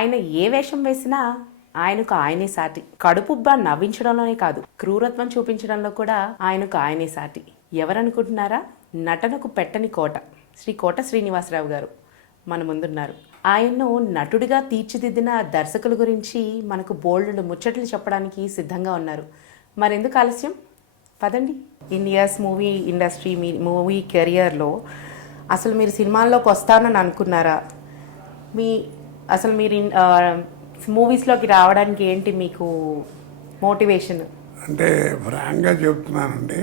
ఆయన ఏ వేషం వేసినా ఆయనకు ఆయనే సాటి. కడుపుబ్బా నవ్వించడంలోనే కాదు, క్రూరత్వం చూపించడంలో కూడా ఆయనకు ఆయనే సాటి. ఎవరనుకుంటున్నారా? నటనకు పెట్టని కోట, శ్రీ కోట శ్రీనివాసరావు గారు మన ముందున్నారు. ఆయన్ను నటుడిగా తీర్చిదిద్దిన దర్శకుల గురించి మనకు బోల్డ్ ముచ్చట్లు చెప్పడానికి సిద్ధంగా ఉన్నారు. మరెందుకు ఆలస్యం, పదండి. ఇండియాస్ మూవీ ఇండస్ట్రీ, మీ మూవీ కెరియర్లో అసలు మీరు సినిమాల్లోకి వస్తానని అనుకున్నారా? అసలు మీరు మూవీస్లోకి రావడానికి ఏంటి మీకు మోటివేషన్? అంటే ఫ్రాంక్గా చెప్తున్నానండి,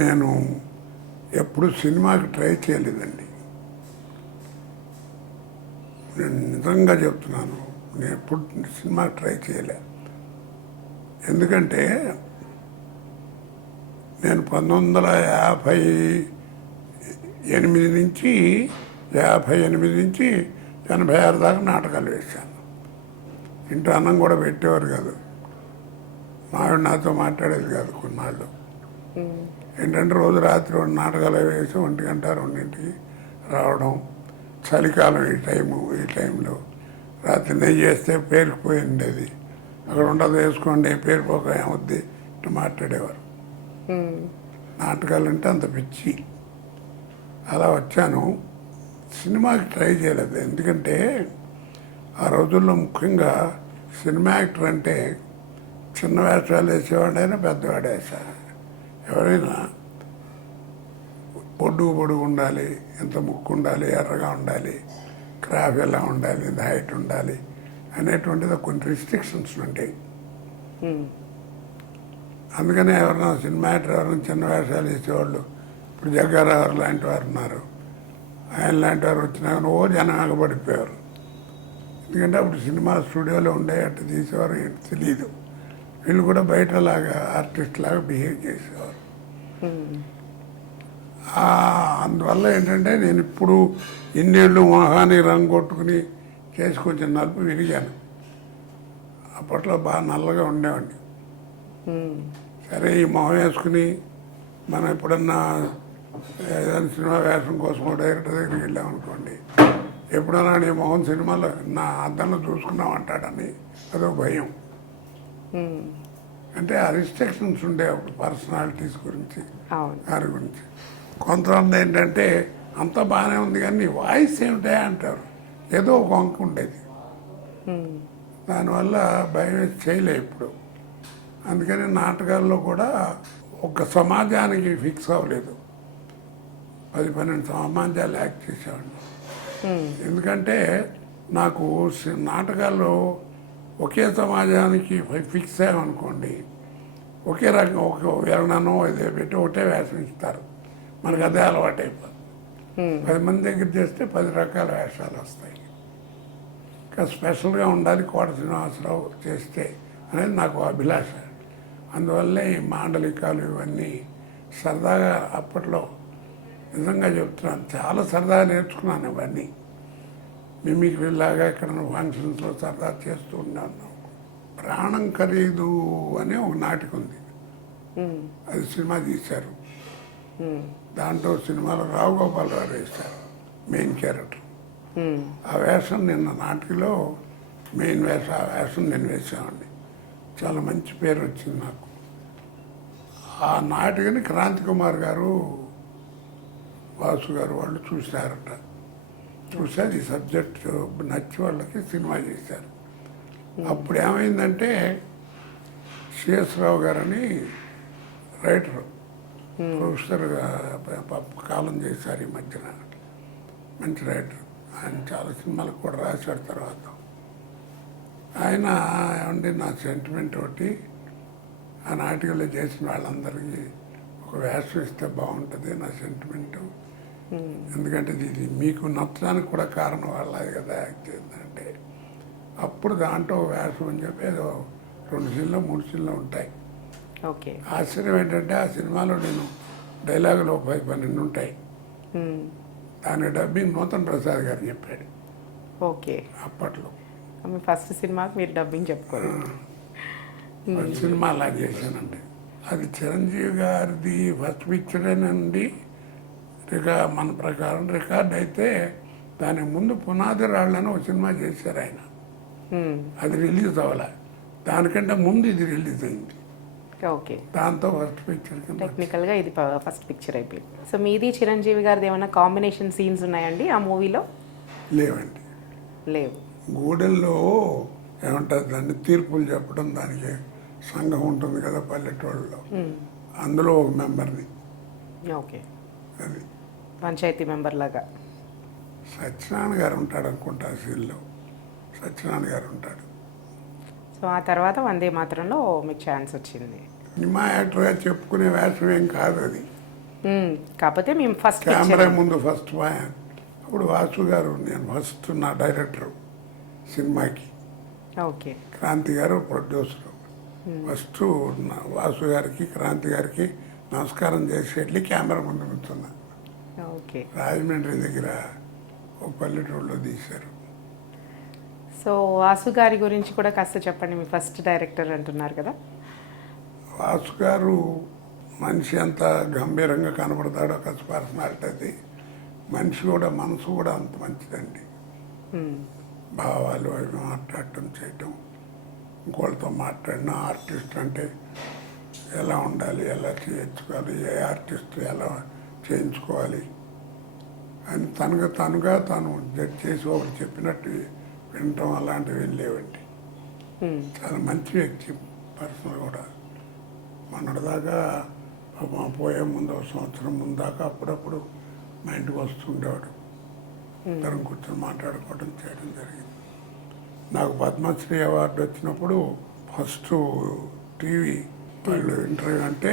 నేను ఎప్పుడు సినిమాకి ట్రై చేయలేదండి. నేను నిజంగా చెప్తున్నాను, నేను ఎప్పుడు సినిమాకి ట్రై చేయలే. ఎందుకంటే నేను 1958 నుంచి 86 దాకా నాటకాలు వేశాను. ఇంట్లో అన్నం కూడా పెట్టేవారు కాదు, మావిడ నాతో మాట్లాడేది కాదు కొన్నాళ్ళు. ఏంటంటే రోజు రాత్రి 2 నాటకాలు వేసి 1 గంట 2ంటికి రావడం. చలికాలం ఈ టైంలో రాత్రి నెయ్యి చేస్తే పేరుకుపోయి ఉండేది, అక్కడ ఉండదు వేసుకోండి, పేరుపోక ఏమవుద్ది ఇట్లా మాట్లాడేవారు. నాటకాలు అంటే అంత పిచ్చి. అలా వచ్చాను, సినిమాకి ట్రై చేయలేదు. ఎందుకంటే ఆ రోజుల్లో ముఖ్యంగా సినిమా యాక్టర్ అంటే చిన్న వేషాలు వేసేవాడైనా పెద్దవాడు వేసారు. ఎవరైనా పొడుగు ఉండాలి, ఎంత ముక్కు ఉండాలి, ఎర్రగా ఉండాలి, క్రాఫ్ ఎలా ఉండాలి, ఇంత హైట్ ఉండాలి అనేటువంటిది కొన్ని రిస్ట్రిక్షన్స్ ఉంటాయి. అందుకనే ఎవరైనా సినిమా యాక్టర్ ఎవరైనా చిన్న వేషాలు వేసేవాళ్ళు, ఇప్పుడు జగ్గారావు లాంటి వారు ఉన్నారు, ఆయన లాంటి వారు వచ్చినా కానీ జనం ఆగబడిపోయారు. ఎందుకంటే అప్పుడు సినిమా స్టూడియోలో ఉండే అట్టు తీసేవారు ఏంటి తెలియదు. వీళ్ళు కూడా బయటలాగా ఆర్టిస్ట్ లాగా బిహేవ్ చేసేవారు. అందువల్ల ఏంటంటే నేను ఇప్పుడు ఇన్నేళ్ళు మొహాన్ని రంగు కొట్టుకుని చేసి కొంచెం నలుపు విరిగాను. అప్పట్లో బాగా నల్లగా ఉండేవాడిని. సరే ఈ మొహం వేసుకుని మనం ఎప్పుడన్నా ఏదైనా సినిమా వేషం కోసం డైరెక్టర్ దగ్గరికి వెళ్ళామనుకోండి, ఎప్పుడన్నా నీ మొహం సినిమాలో నా అద్దంలో చూసుకున్నాం అంటాడని అదొక భయం. అంటే ఆ రిస్ట్రిక్షన్స్ ఉండే అప్పుడు పర్సనాలిటీస్ గురించి, వారి గురించి. కొంతమంది ఏంటంటే అంత బాగానే ఉంది కానీ నీ వాయిస్ ఏమిటా అంటారు, ఏదో ఒక వంక ఉండేది. దానివల్ల భయం వేసి చేయలే ఇప్పుడు. అందుకని నాటకాల్లో కూడా ఒక సమాజానికి ఫిక్స్ అవ్వలేదు, 10-12 సమాజాలు యాక్ట్ చేసేవాడిని. ఎందుకంటే నాకు నాటకాల్లో ఒకే సమాజానికి ఫిక్స్ అయ్యామనుకోండి, ఒకే రకం ఒక విరణనో ఇదే పెట్టి ఒకటే వేషం ఇస్తారు, మనకు అదే అలవాటు అయిపోతుంది. 10 మంది దగ్గర చేస్తే 10 రకాల వేషాలు వస్తాయి. ఇంకా స్పెషల్గా ఉండాలి కోట శ్రీనివాసరావు చేస్తే అనేది నాకు అభిలాష. అందువల్లే ఈ మాండలికాలు ఇవన్నీ సరదాగా అప్పట్లో నిజంగా చెప్తున్నాను, చాలా సరదాగా నేర్చుకున్నాను ఇవన్నీ. మిమిక్రీలాగా ఇక్కడ ఫంక్షన్స్లో సరదా చేస్తూ ఉన్నాను. ప్రాణం ఖరీదు అనే ఒక నాటిక ఉంది, అది సినిమా తీశారు. దాంట్లో సినిమాలో రావు గోపాల్ గారు వేశారు మెయిన్ క్యారెక్టర్. ఆ వేషం నిన్న నాటికలో మెయిన్ వేషం, ఆ వేషం నేను వేసామండి. చాలా మంచి పేరు వచ్చింది నాకు. ఆ నాటికని క్రాంతి కుమార్ గారు, వాసు గారు వాళ్ళు చూశారట. చూశారు, ఈ సబ్జెక్ట్ నచ్చి వాళ్ళకి సినిమా చేశారు. అప్పుడు ఏమైందంటే శేషరావు గారని రైటరు, ప్రొఫెసర్గా కాలం చేశారు ఈ మధ్యన, మంచి రైటర్. ఆయన చాలా సినిమాలకు కూడా రాశాడు. తర్వాత ఆయన ఏమంటే నా సెంటిమెంట్ ఒకటి, ఆ నాటికలో చేసిన వాళ్ళందరికీ ఒక వేషం ఇస్తే బాగుంటుంది నా సెంటిమెంటు. ఎందుకంటే ఇది మీకు నచ్చడానికి కూడా కారణం వాళ్ళది కదా యాక్ట్ చేసిందంటే. అప్పుడు దాంట్లో వేషం అని చెప్పి ఏదో 2 సీన్లు 3 సీన్లు ఉంటాయి. ఓకే. ఆశ్చర్యం ఏంటంటే ఆ సినిమాలో నేను డైలాగులు 10-12 ఉంటాయి. దాని డబ్బింగ్ నూతన్ ప్రసాద్ గారు చెప్పాడు. ఓకే. అప్పట్లో మీ ఫస్ట్ సినిమాకి మీరు డబ్బింగ్ చెప్పుకోరు. సినిమా అలా చేశానండి. అది చిరంజీవి గారిది ఫస్ట్ పిక్చరేనండి. మన ప్రకారం రికార్డ్ అయితే దానికి ముందు పునాది రాళ్ళని ఒక సినిమా చేశారు ఆయన. అది రిలీజ్ అవ్వలే. దానికంటే ముందు ఇది రిలీజ్ అయింది. ఓకే, దాంతో ఫస్ట్ పిక్చర్ కింద టెక్నికల్గా ఇది ఫస్ట్ పిక్చర్ అయిపోయింది. సో మీది చిరంజీవి గారిది ఏమైనా కాంబినేషన్ సీన్స్ ఉన్నాయండి ఆ మూవీలో? లేవండి. లేవు. గూడెల్లో ఏమంటారు దాన్ని, తీర్పులు చెప్పడం, దానికి సంఘం ఉంటుంది కదా పల్లెటూళ్ళలో, అందులో ఒక మెంబర్ని. ఓకే, అది పంచాయతీ మెంబర్ లాగా. సత్యనారాయణ గారు ఉంటాడు అనుకుంటా ఆ సీన్లో. సత్యనారాయణ గారు ఉంటాడు. సో ఆ తర్వాత వందే మాత్రంలో మీకు ఛాన్స్ వచ్చింది. సినిమా యాక్టర్గా చెప్పుకునే వేషం ఏం కాదు అది. కాకపోతే మేము ఫస్ట్ కెమెరా ముందు ఫస్ట్ పోయాను. అప్పుడు వాసు గారు, నేను ఫస్ట్ నా డైరెక్టరు సినిమాకి. ఓకే, క్రాంతి గారు ప్రొడ్యూసరు. ఫస్ట్ వాసు గారికి, క్రాంతి గారికి నమస్కారం చేసి వెళ్ళి కెమెరా ముందు కూర్చున్నా. ఓకే. రాజమండ్రి దగ్గర ఒక పల్లెటూరులో తీశారు. సో వాసు గారి గురించి కూడా కాస్త చెప్పండి. మీ ఫస్ట్ డైరెక్టర్ అంటున్నారు కదా. వాసు గారు మనిషి అంత గంభీరంగా కనబడతాడో ఒక పర్సనాలిటీ అది. మనిషి కూడా, మనసు కూడా అంత మంచిదండి. భావాలు అవి మాట్లాడటం చేయటం, ఇంకోళ్ళతో మాట్లాడిన ఆర్టిస్ట్ అంటే ఎలా ఉండాలి, ఎలా చేయించుకోవాలి, ఏ ఆర్టిస్ట్ ఎలా చేయించుకోవాలి అని తనుగా తాను జడ్జ్ చేసి ఒకరు చెప్పినట్టు వినటం, అలాంటివి వెళ్ళేవండి. చాలా మంచి వ్యక్తి, పర్సనల్ కూడా. మొన్నటిదాకా పోయే ముందు, ఒక సంవత్సరం ముందు దాకా అప్పుడప్పుడు మా ఇంటికి వస్తుండేవాడు. ఇద్దరం కూర్చొని మాట్లాడుకోవడం చేయడం జరిగింది. నాకు పద్మశ్రీ అవార్డు వచ్చినప్పుడు ఫస్ట్ టీవీ వాళ్ళు ఇంటర్వ్యూ అంటే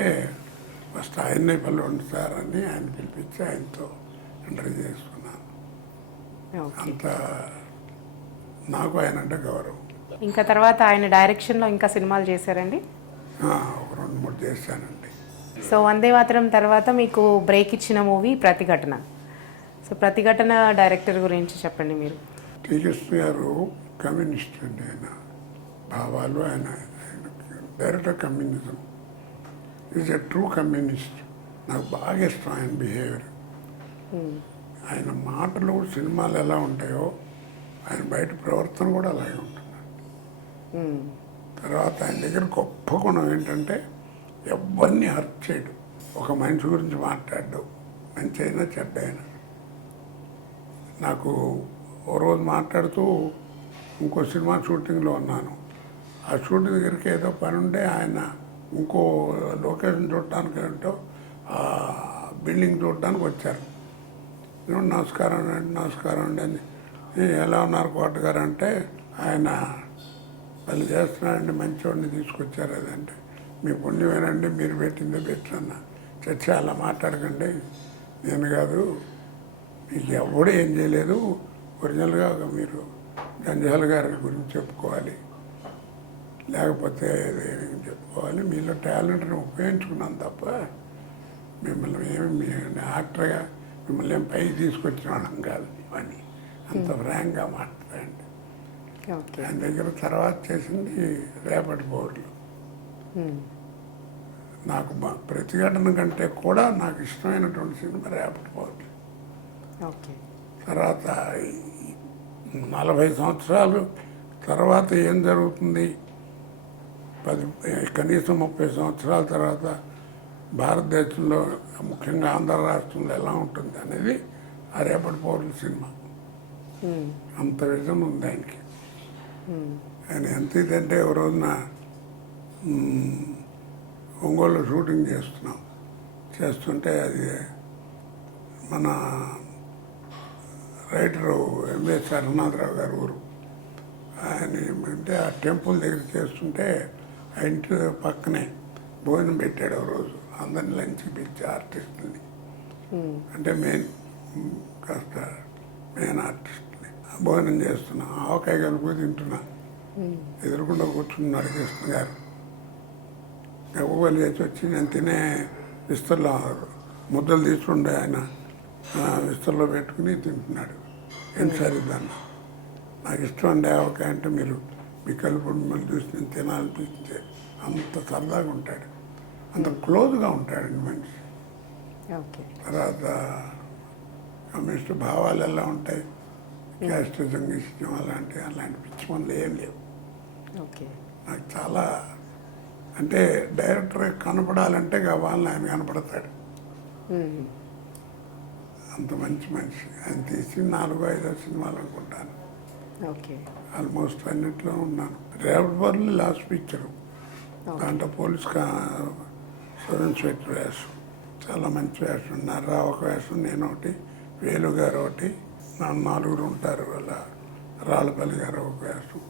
ఫస్ట్ ఆయన్నే పిలవండి సార్ అని ఆయన పిలిపించి ఆయనతో ఇంటర్వ్యూ చేసుకున్నాను. అంత నాకు ఆయన అంటే గౌరవం. ఇంకా తర్వాత ఆయన డైరెక్షన్లో ఇంకా సినిమాలు చేశారండి? ఒక 2-3 చేశానండి. సో వందే మాతరం తర్వాత మీకు బ్రేక్ ఇచ్చిన మూవీ ప్రతిఘటన. సో ప్రతిఘటన డైరెక్టర్ గురించి చెప్పండి మీరు. టీ కృష్ణ గారు కమ్యూనిస్ట్ అండి. ఆయన భావాలు, ఆయన director communism. Is a true communist. నాకు బాగా ఇష్టం ఆయన బిహేవియర్. ఆయన మాటలు, సినిమాలు ఎలా ఉంటాయో ఆయన బయట ప్రవర్తన కూడా అలాగే ఉంటుంది. తర్వాత ఆయన దగ్గర గొప్ప గుణం ఏంటంటే ఎవరిని హర్ట్ చేయడు. ఒక మనిషి గురించి మాట్లాడు, మంచి అయినా చెడ్డ అయినా. నాకు ఓ రోజు మాట్లాడుతూ ఇంకో సినిమా షూటింగ్లో ఉన్నాను. ఆ షూటింగ్ దగ్గరికి ఏదో పని ఉంటే ఆయన ఇంకో లొకేషన్ చూడటానికి ఏంటో ఆ బిల్డింగ్ చూడటానికి వచ్చారు. నమస్కారం అండి, నమస్కారం అండి అని. ఎలా ఉన్నారు కోట గారు అంటే, ఆయన వాళ్ళు చేస్తున్నారండి, మంచివాడిని తీసుకొచ్చారు. అదంటే మీ పుణ్యమేనండి, మీరు పెట్టిందే పెట్టరన్న. చర్చ అలా మాట్లాడకండి, నేను కాదు, మీకు ఎవడు ఏం చేయలేదు. ఒరిజినల్గా మీరు జంజాల గారి గురించి చెప్పుకోవాలి, లేకపోతే ఏం చెప్పుకోవాలి. మీలో టాలెంట్ని ఉపయోగించుకున్నాను తప్ప మిమ్మల్ని ఏమి యాక్టర్గా మిమ్మల్ని ఏం పైకి తీసుకొచ్చిన వాళ్ళం కాదు అని అంత ఫ్రాంక్గా మాట్లాడండి. ఆయన దగ్గర తర్వాత చేసింది రేపటి పౌరులు. నాకు ప్రతిఘటన కంటే కూడా నాకు ఇష్టమైనటువంటి సినిమా రేపటి పౌరులు. తర్వాత 40 సంవత్సరాలు తర్వాత ఏం జరుగుతుంది, కనీసం 30 సంవత్సరాల తర్వాత భారతదేశంలో, ముఖ్యంగా ఆంధ్ర రాష్ట్రంలో ఎలా ఉంటుంది అనేది ఆ రేపటి పౌరుల సినిమా. అంత విజన్ ఉంది ఆయనకి. ఆయన ఎంత ఇదంటే, ఒక రోజున ఒంగోలులో షూటింగ్ చేస్తుంటే అది మన రైటరు ఎంఎస్ రఘునాథరావు గారు ఊరు. ఆయన ఏమంటే ఆ టెంపుల్ దగ్గర చేస్తుంటే ఆ ఇంటి పక్కనే భోజనం పెట్టాడు ఒక రోజు. అందరిని లంచ్కి పిలిచి ఆర్టిస్టుని, అంటే కాస్త మెయిన్ ఆర్టిస్ట్ని భోజనం చేస్తున్నా. ఆవకాయ కలుపు తింటున్నా. ఎదురుకుండా కూర్చున్నాడు కృష్ణ గారు. గవ్వలు చేసి వచ్చి నేను తినే విస్తర్లో ముద్దలు తీసుకుండే ఆయన విస్తర్లో పెట్టుకుని తింటున్నాడు. ఏం సరిద్దన్న, నాకు ఇష్టం అండి ఆవకాయ అంటే, మీరు మీ కలుపు మిమ్మల్ని చూసి నేను తినాలనిపిస్తే. అంత సరదాగా ఉంటాడు, అంత క్లోజ్గా ఉంటాడండి మనిషి. తర్వాత కమ్యూనిస్ట్ భావాలు ఎలా ఉంటాయి, క్యాస్టిజం ఇష్టం అలాంటి పిచ్చి పనులు ఏం లేవు. ఓకే. నాకు చాలా అంటే డైరెక్టర్ కనపడాలంటే కావాలని ఆయన కనపడతాడు. అంత మంచి మనిషి. ఆయన తీసి 4-5 సినిమాలు అనుకుంటాను. ఓకే. ఆల్మోస్ట్ అన్నిట్లో ఉన్నాను. రేవటి పర్లు లాస్ట్ పిక్చరు, దాంట్లో పోలీస్ సూరన్ స్వెట్ వేషం, చాలా మంచి వేషం. నర్రా ఒక వేషం, నేను ఒకటి, వేలు గారు ఒకటి, 4 ఉంటారు. అలా రాళ్ళపల్లి గారు ఒక వేషం.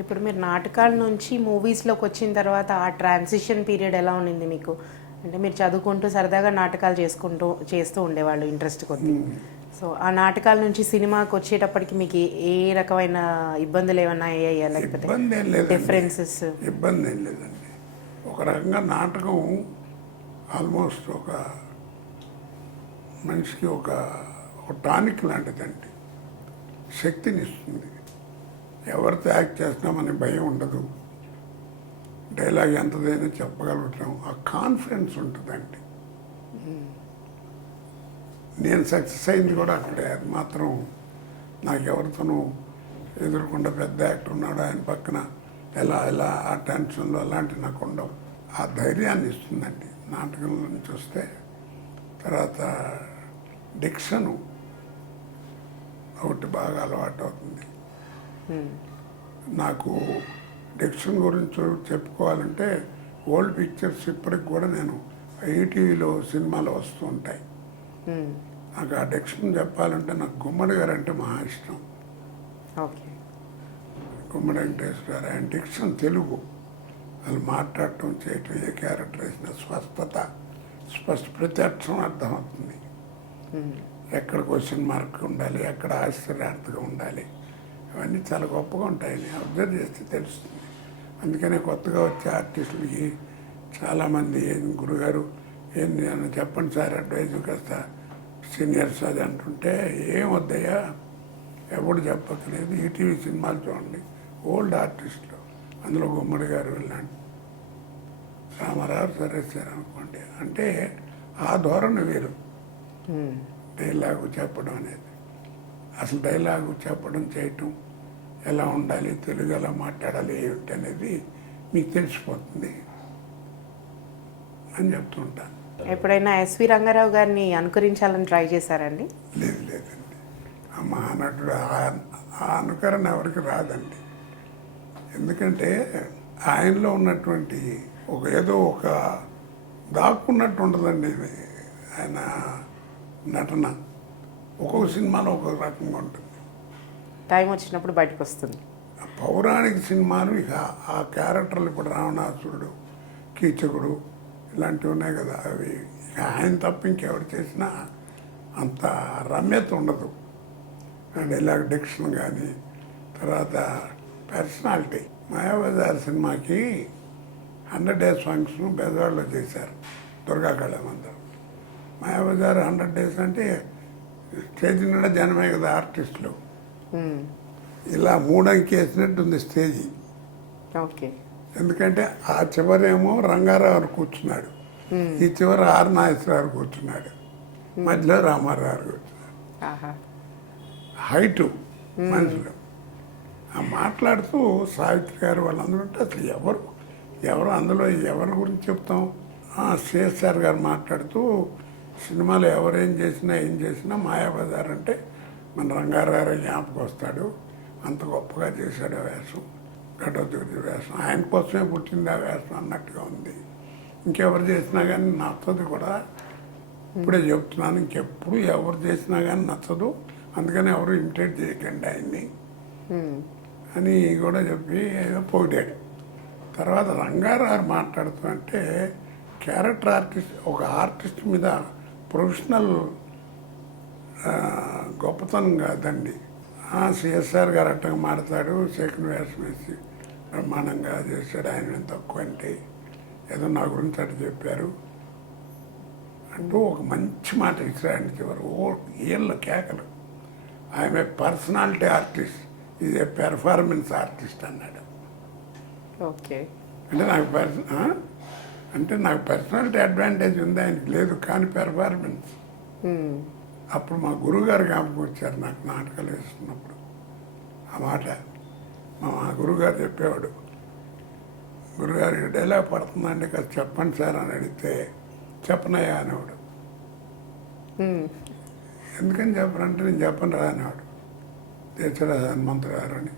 ఇప్పుడు మీరు నాటకాల నుంచి మూవీస్లోకి వచ్చిన తర్వాత ఆ ట్రాన్సిషన్ పీరియడ్ ఎలా ఉండింది మీకు? అంటే మీరు చదువుకుంటూ సరదాగా నాటకాలు చేస్తూ ఉండేవాళ్ళు ఇంట్రెస్ట్ కొద్ది. సో ఆ నాటకాల నుంచి సినిమాకి వచ్చేటప్పటికి మీకు ఏ రకమైన ఇబ్బందులు ఏమన్నా అయ్యాయా, లేకపోతే డిఫరెన్సెస్? ఇబ్బంది ఏం లేదండి. ఒక రకంగా నాటకం ఆల్మోస్ట్ ఒక మనిషికి ఒక టానిక్ లాంటిదండి. శక్తిని ఇస్తుంది. ఎవరితో యాక్ట్ చేస్తున్నామని భయం ఉండదు. డైలాగ్ ఎంతదైనా చెప్పగలుగుతాం. ఆ కాన్ఫిడెన్స్ ఉంటుందండి. నేను సక్సెస్ అయింది కూడా అక్కడే. అది మాత్రం నాకు ఎవరితోనూ ఎదురకుండా పెద్ద యాక్టర్ ఉన్నాడు, ఆయన పక్కన ఎలా ఆ టెన్షన్లో అలాంటివి నాకు ఉండవు. ఆ ధైర్యాన్ని ఇస్తుందండి నాటకంలో నుంచి వస్తే. తర్వాత డిక్షను ఒకటి బాగా అలవాటు అవుతుంది నాకు. డిక్షన్ గురించి చెప్పుకోవాలంటే ఓల్డ్ పిక్చర్స్ ఇప్పటికి కూడా నేను ఈటీవీలో సినిమాలు వస్తూ ఉంటాయి. నాకు ఆ డిక్షన్ చెప్పాలంటే నాకు గుమ్మడి గారు అంటే మహా ఇష్టం. ఓకే. గుమ్మడి వెంకటేశ్వర గారు, ఆయన డిక్షన్ తెలుగు, వాళ్ళు మాట్లాడటం చేయటం, ఏ క్యారెక్టర్ వేసిన స్పష్ట ప్రతి అక్షరం అర్థమవుతుంది. ఎక్కడ క్వశ్చన్ మార్క్ ఉండాలి, ఎక్కడ ఆశ్చర్యార్థంగా ఉండాలి, అవన్నీ చాలా గొప్పగా ఉంటాయని అబ్జర్వ్ చేస్తే తెలుస్తుంది. అందుకనే కొత్తగా వచ్చే ఆర్టిస్టులకి చాలామంది గురుగారు ఏంది అని చెప్పండి సార్, అడ్వైజ్ కాస్త సీనియర్స్ అది అంటుంటే, ఏం వద్దయ్యా ఎవడు చెప్పట్లేదు, ఈటీవీ సినిమాలు చూడండి, ఓల్డ్ ఆర్టిస్టులు, అందులో గుమ్మడి గారు వెళ్ళండి, రామారావు సరే సార్ అనుకోండి. అంటే ఆ ధోరణి వేరు. డైలాగు చెప్పడం అనేది, అసలు డైలాగు చెప్పడం చేయటం ఎలా ఉండాలి, తెలుగు ఎలా మాట్లాడాలి ఏమిటి అనేది మీకు తెలిసిపోతుంది అని చెప్తుంటాను. ఎప్పుడైనా ఎస్వి రంగారావు గారిని అనుకరించాలని ట్రై చేశారండి? లేదండి. ఆ మహానటుడు ఆ అనుకరణ ఎవరికి రాదండి. ఎందుకంటే ఆయనలో ఉన్నటువంటి ఏదో ఒక దాక్కున్నట్టు ఉండదండి. ఆయన నటన ఒక్కొక్క సినిమాలో ఒక్కొక్క రకంగా ఉంటుంది. టైం వచ్చినప్పుడు బయటకు వస్తుంది. పౌరాణిక సినిమాలు ఇక ఆ క్యారెక్టర్లు ఇప్పుడు రావణాసురుడు, కీచకుడు ఇలాంటివి ఉన్నాయి కదా, అవి ఇక ఆయన తప్ప ఇంకెవరు చేసినా అంత రమ్యత ఉండదు. డైలాగ్ డిక్షన్ కానీ, తర్వాత పర్సనాలిటీ. మాయాబజార్ సినిమాకి 100 Days ఫంక్షన్ బెజవాడలో చేశారు దుర్గా కళామందిరం. మాయాబజార్ 100 Days అంటే స్టేజ్ నిండా జనమే కదా ఆర్టిస్టులు. ఇలా 3 అంకె వేసినట్టుంది స్టేజీ. ఓకే. ఎందుకంటే ఆ చివరేమో రంగారావు కూర్చున్నాడు, ఈ చివర ఆర్ నాగేశ్వరరావు కూర్చున్నాడు, మధ్యలో రామారావు కూర్చున్నాడు. హైటు మనుషులు మాట్లాడుతూ సావిత్రి గారు వాళ్ళందరూ ఉంటే అసలు ఎవరు అందులో ఎవరి గురించి చెప్తాం. సిఎస్ఆర్ గారు మాట్లాడుతూ సినిమాలో ఎవరేం చేసినా మాయాబజార్ అంటే మన రంగారావు జ్ఞాపకం వస్తాడు, అంత గొప్పగా చేశాడు ఆ వేషం, ఘటోత్కచుడి వేషం, ఆయన కోసమే పుట్టింది ఆ వేషం అన్నట్టుగా ఉంది. ఇంకెవరు చేసినా కానీ నచ్చదు కూడా, ఇప్పుడే చెప్తున్నాను, ఇంకెప్పుడు ఎవరు చేసినా కానీ నచ్చదు, అందుకని ఎవరు ఇమిటేట్ చేయకండి ఆయన్ని అని కూడా చెప్పి ఏదో పొగిడాడు. తర్వాత రంగారావు మాట్లాడుతూ అంటే క్యారెక్టర్ ఆర్టిస్ట్, ఒక ఆర్టిస్ట్ మీద ప్రొఫెషనల్ గొప్పతనం కాదండి. సిఎస్ఆర్ గారు అట్టగా మాడతాడు, సెకండ్ వేషం వేసి బ్రహ్మాండంగా చేశాడు, ఆయన తక్కువ అంటే ఏదో నా గురించి అటు చెప్పారు అంటూ ఒక మంచి మాట ఇచ్చాడు. చివరు ఏళ్ళ కేకలు, ఐఎమ్ ఏ పర్సనాలిటీ ఆర్టిస్ట్, ఇది ఏ పెర్ఫార్మెన్స్ ఆర్టిస్ట్ అన్నాడు. ఓకే. అంటే నాకు పర్సనాలిటీ అడ్వాంటేజ్ ఉంది, ఆయనకి లేదు, కానీ పెర్ఫార్మెన్స్. అప్పుడు మా గురువుగారు జ్ఞాపకం వచ్చారు నాకు నాటకాలు వేస్తున్నప్పుడు. ఆ మాట మా గురుగారు చెప్పేవాడు. గురుగారు డైలాగ్ పడుతుందండి కదా చెప్పండి సార్ అని అడిగితే చెప్పనయ్యా అనేవాడు. ఎందుకని చెప్పనంటే నేను చెప్పను రా అనేవాడు. తెచ్చరా హనుమంతు గారు అని.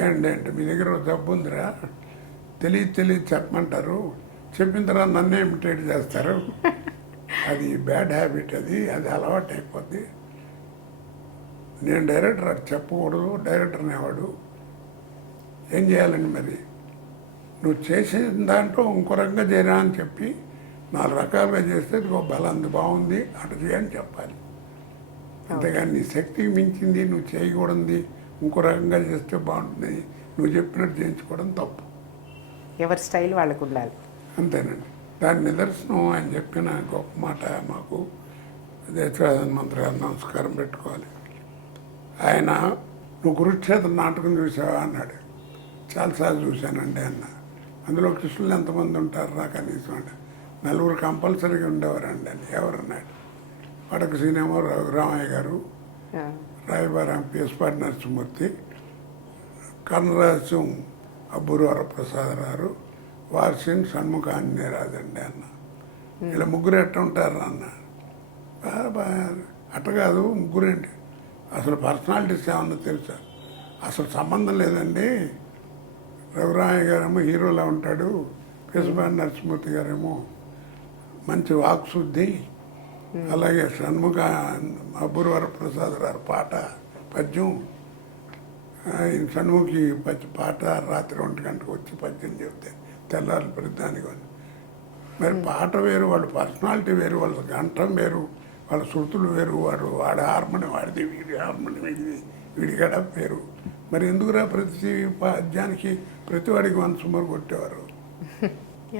ఏంటి అంటే మీ దగ్గర ఒక జబ్బు ఉందిరా, తెలియదు చెప్పమంటారు, చెప్పిన తర్వాత నన్నే ఇమిటేట్ చేస్తారు, అది బ్యాడ్ హ్యాబిట్, అది అలవాటు అయిపోద్ది. నేను డైరెక్టర్ అది చెప్పకూడదు, డైరెక్టర్ అనేవాడు. ఏం చేయాలండి మరి, నువ్వు చేసిన దాంట్లో ఇంకో రకంగా చేయరా అని చెప్పి 4 రకాలుగా చేస్తే ఇదిగో బలంది బాగుంది అటు చేయని చెప్పాలి. అంతేగాని నీ శక్తికి మించింది నువ్వు చేయకూడదు ఇంకో రకంగా చేస్తే బాగుంటుంది నువ్వు చెప్పినట్టు చేయించుకోవడం తప్పు. ఎవరి స్టైల్ వాళ్ళకు ఉండాలి. అంతేనండి. దాని నిదర్శనం ఆయన చెప్పిన గొప్ప మాట మాకు మంత్రి గారు నమస్కారం పెట్టుకోవాలి. ఆయన నువ్వు కురుక్షేత్ర నాటకం చూసావా అన్నాడు. చాలాసార్లు చూశానండి అన్న. అందులో కృష్ణులు ఎంతమంది ఉంటారు రా కనీసం అంటే 4 కంపల్సరీగా ఉండేవారండి అని. ఎవరన్నాడు? వడక సినిమా రఘురామయ్య గారు, రాయబారం పిఎస్పాటి నరసింహమూర్తి, కర్ణరహస్యం అబ్బూరు వరప్రసాద్ గారు, వార్సిన్ షణ్ముఖ ఆంజనేయరాజండి అన్న. ఇలా ముగ్గురు ఎట్ట ఉంటారు అన్న. అట్ట కాదు ముగ్గురేంటి, అసలు పర్సనాలిటీస్ ఏమన్నా తెలుసా? అసలు సంబంధం లేదండి. రఘురామయ్య గారేమో హీరోలా ఉంటాడు, పిఎస్పాటి నరసింహమూర్తి గారేమో మంచి వాక్శుద్ధి, అలాగే షణ్ముఖ అబ్బూరు వరప్రసాద్ గారు పాట పద్యం, షణ్ముఖి పాట రాత్రి 1 గంటకు వచ్చి పద్యం చెప్తే తెల్లారి ప్రతిదానికి. మరి పాట వేరు, వాళ్ళ పర్సనాలిటీ వేరు, వాళ్ళ కంఠం వేరు, వాళ్ళ శృతులు వేరు, వాడి హార్మోని వాడిది, వీడి హార్మోని వీడి గడ వేరు. మరి ఎందుకురా ప్రతి పద్యానికి ప్రతివాడికి 1 సుమారు కొట్టేవారు?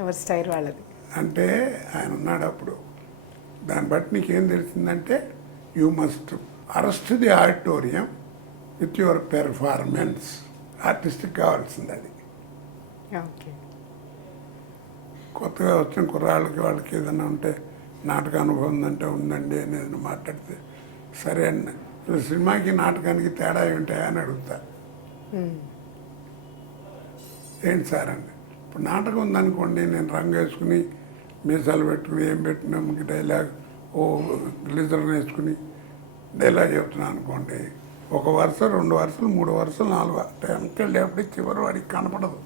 ఎవరి స్టైల్ వాళ్ళది అంటే ఆయన ఉన్నాడు అప్పుడు. దాన్ని బట్టి నీకేం తెలిసిందంటే you must arrest the auditorium with your performance. ఆర్టిస్ట్కి కావాల్సింది అది. ఓకే. కొత్తగా వచ్చిన కుర్రాళ్ళకి వాళ్ళకి ఏదైనా ఉంటే నాటక అనుభవం ఉందంటే ఉందండి అని ఏదైనా మాట్లాడితే సరే అండి, సినిమాకి నాటకానికి తేడా ఉంటాయా అని అడుగుతా. ఏంటి సార్ అండి, ఇప్పుడు నాటకం ఉందనుకోండి, నేను రంగు వేసుకుని మీసాలు పెట్టుకుని ఏం పెట్టినా డైలాగ్ గ్లిజర్ వేసుకుని డైలాగ్ చెప్తున్నాను అనుకోండి, 1 వరుస 2 వరుసలు 3 వరుసలు 4 టైంకి వెళ్ళేప్పటికి చివరి వాడికి కనపడదు.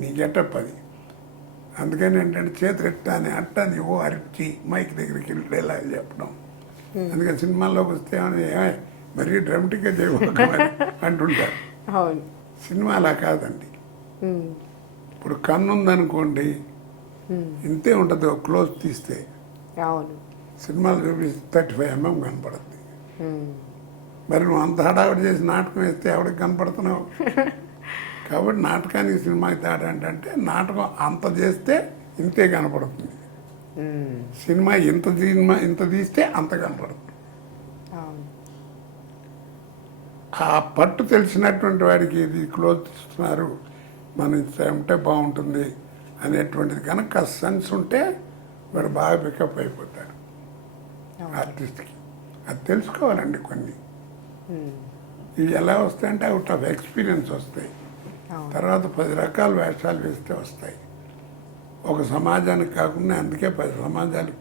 నీ గెటప్ అది. అందుకని ఏంటంటే చేతులు ఎట్టాని అట్టని అరిచి మైక్ దగ్గరికి వెళ్ళి డైలాగ్ చెప్పడం. అందుకని సినిమాల్లోకి వస్తే మరీ డ్రామాటిక్గా చేయకూడదు అంటుంటారు. సినిమా అలా కాదండి. ఇప్పుడు కన్ను ఉందనుకోండి, ఇంతే ఉంటుంది, క్లోజ్ తీస్తే. సినిమాలు చూపిస్తే 35 mm కనపడుతుంది. మరి నువ్వు అంత హడావిడి చేసి నాటకం వేస్తే ఎవరికి కనపడుతున్నావు? కాబట్టి నాటకానికి సినిమాకి తేడా ఏంటంటే నాటకం అంత చేస్తే ఇంతే కనపడుతుంది, సినిమా ఇంత తీస్తే అంత కనపడుతుంది. ఆ పట్టు తెలిసినటువంటి వాడికి ఇది క్లోజ్ తీస్తున్నారు, మనం ఉంటే బాగుంటుంది అనేటువంటిది కనుక సెన్స్ ఉంటే వాడు బాగా పికప్ అయిపోతాడు ఆర్టిస్ట్కి. అది తెలుసుకోవాలండి కొన్ని. ఇవి ఎలా వస్తాయంటే అవుట్ ఆఫ్ ఎక్స్పీరియన్స్ వస్తాయి. తర్వాత 10 రకాల వేషాలు వేస్తే వస్తాయి. ఒక సమాజానికి కాకుండా అందుకే 10 సమాజాలు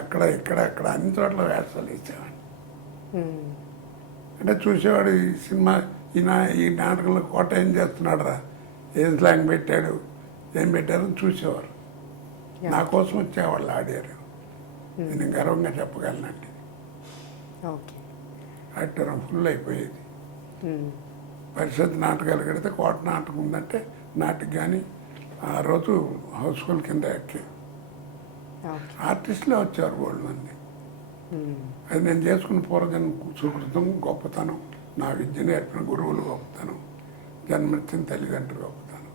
అక్కడ ఇక్కడ అన్ని చోట్ల వేషాలు వేసేవాడిని. అంటే చూసేవాడు ఈ సినిమా ఈ నాటకంలో కోట ఏం చేస్తున్నాడు రా, ఏం స్లాంగ్ పెట్టాడు, ఏం పెట్టారని చూసేవారు. నా కోసం వచ్చేవాళ్ళు ఆడారు. నేను గర్వంగా చెప్పగలనండి. ఆడిటోరియం ఫుల్ అయిపోయేది. పరిషత్ నాటకాలు కడితే కోట నాటకం ఉందంటే నాటికి కానీ ఆ రోజు హౌస్ఫుల్ కింద ఎక్కి ఆర్టిస్టులే వచ్చారు వాళ్ళు మంది. అది నేను చేసుకున్న పూర్వజన్మ సుకృతం, గొప్పతనం, నా విద్య నేర్పిన గురువులు గొప్పతనం, జన్మనిచ్చిన తల్లిదండ్రులు గొప్పతనం.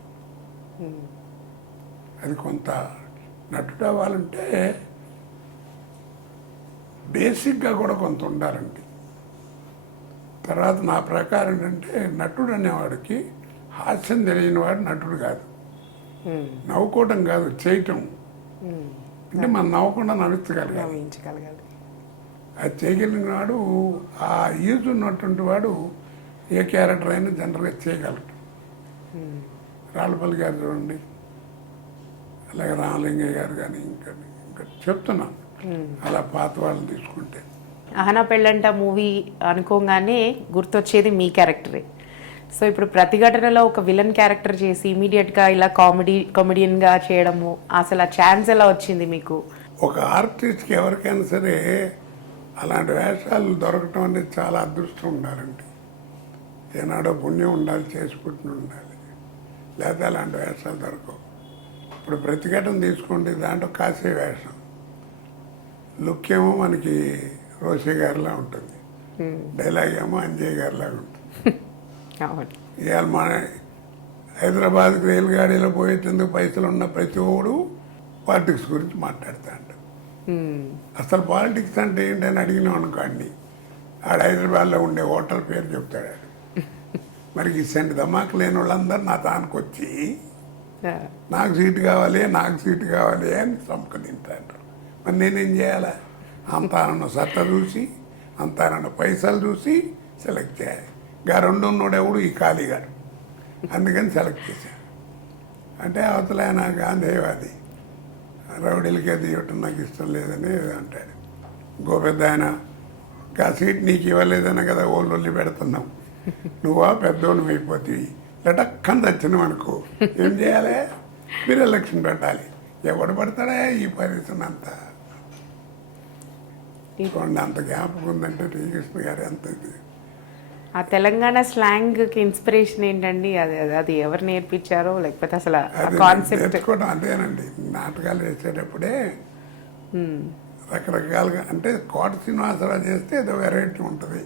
అది కొంత నటుడు అవ్వాలంటే బేసిక్గా కూడా కొంత ఉండాలండి. తర్వాత నా ప్రకారం ఏంటంటే నటుడు అనేవాడికి హాస్యం తెలియని వాడు నటుడు కాదు. నవ్వుకోవటం కాదు, చేయటం. అంటే మనం నవ్వకుండా నవ్వించగలగాలి. అది చేయగలిగిన వాడు, ఆ ఈజ్ ఉన్నటువంటి వాడు ఏ క్యారెక్టర్ అయినా జనరల్గా చేయగలడు. రాళ్ళపల్లి గారు చూడండి, అలాగే రామలింగయ్య గారు కానీ ఇంకా చెప్తున్నాను, అలా పాత వాళ్ళని తీసుకుంటే. అహనా పెళ్ళంట మూవీ అనుకోగానే గుర్తొచ్చేది మీ క్యారెక్టరే. సో ఇప్పుడు ప్రతిఘటనలో ఒక విలన్ క్యారెక్టర్ చేసి ఇమీడియట్గా ఇలా కామెడియన్గా చేయడము, అసలు ఆ ఛాన్స్ ఎలా వచ్చింది మీకు? ఒక ఆర్టిస్ట్కి ఎవరికైనా సరే అలాంటి వేషాలు దొరకటం అనేది చాలా అదృష్టం ఉండాలండి. ఏనాడో పుణ్యం ఉండాలి, చేసి పుట్టిన ఉండాలి, లేదా అలాంటి వేషాలు దొరకవు. ఇప్పుడు ప్రతిఘటన తీసుకోండి, దాంట్లో కాసే వేషం, లుక్ ఏమో మనకి రోషే గారిలా ఉంటుంది, డైలాగ్ ఏమో అంజయ్ గారిలా ఉంటుంది. ఇవాళ మన హైదరాబాద్కి రైలు గాడీలో పోయేందుకు పైసలు ఉన్న ప్రతి ఒడు పాలిటిక్స్ గురించి మాట్లాడుతాడు. అసలు పాలిటిక్స్ అంటే ఏంటని అడిగినాం అనుకోండి, ఆడ హైదరాబాద్లో ఉండే హోటల్ పేరు చెప్తాడు. మరి ఇసంటి దమాకు లేని వాళ్ళందరూ నా తానికి వచ్చి నాకు సీటు కావాలి, నాకు సీటు కావాలి అని చంపక తింటారు. మరి నేనేం చేయాలా? అంతానన్న సత్తా చూసి, అంతానన్న పైసలు చూసి సెలెక్ట్ చేయాలి. గా రెండు ఉన్నోడెవడు ఈ ఖాళీగాడు, అందుకని సెలెక్ట్ చేశాను. అంటే అవతల ఆయన గాంధీవాది, రౌడీలకి అది ఇవ్వటం నాకు ఇష్టం లేదని అంటాడు. ఇంకో పెద్ద ఆయన, ఆ సీట్ నీకు ఇవ్వలేదనే కదా ఓళ్ళు పెడుతున్నావు, నువ్వా పెద్దోళ్ళు అయిపోతాయి, లటక్కని తెచ్చినావు అనుకో, ఏం చేయాలి? మీరు ఎలక్షన్ పెట్టాలి. ఎవడు పడతాడా ఈ పరిస్థితిని అంతా? చూడండి, అంత జ్ఞాపకం ఉందంటే శ్రీకృష్ణ గారు ఎంత ఇది. ఆ తెలంగాణ స్లాంగ్కి ఇన్స్పిరేషన్ ఏంటండి? అది ఎవరు నేర్పించారో, లేకపోతే అసలు కాన్సెప్ట్ నేర్చుకోవడం అంతేనండి. నాటకాలు వేసేటప్పుడే రకరకాలుగా, అంటే కోట శ్రీనివాసరావు చేస్తే ఏదో వెరైటీ ఉంటుంది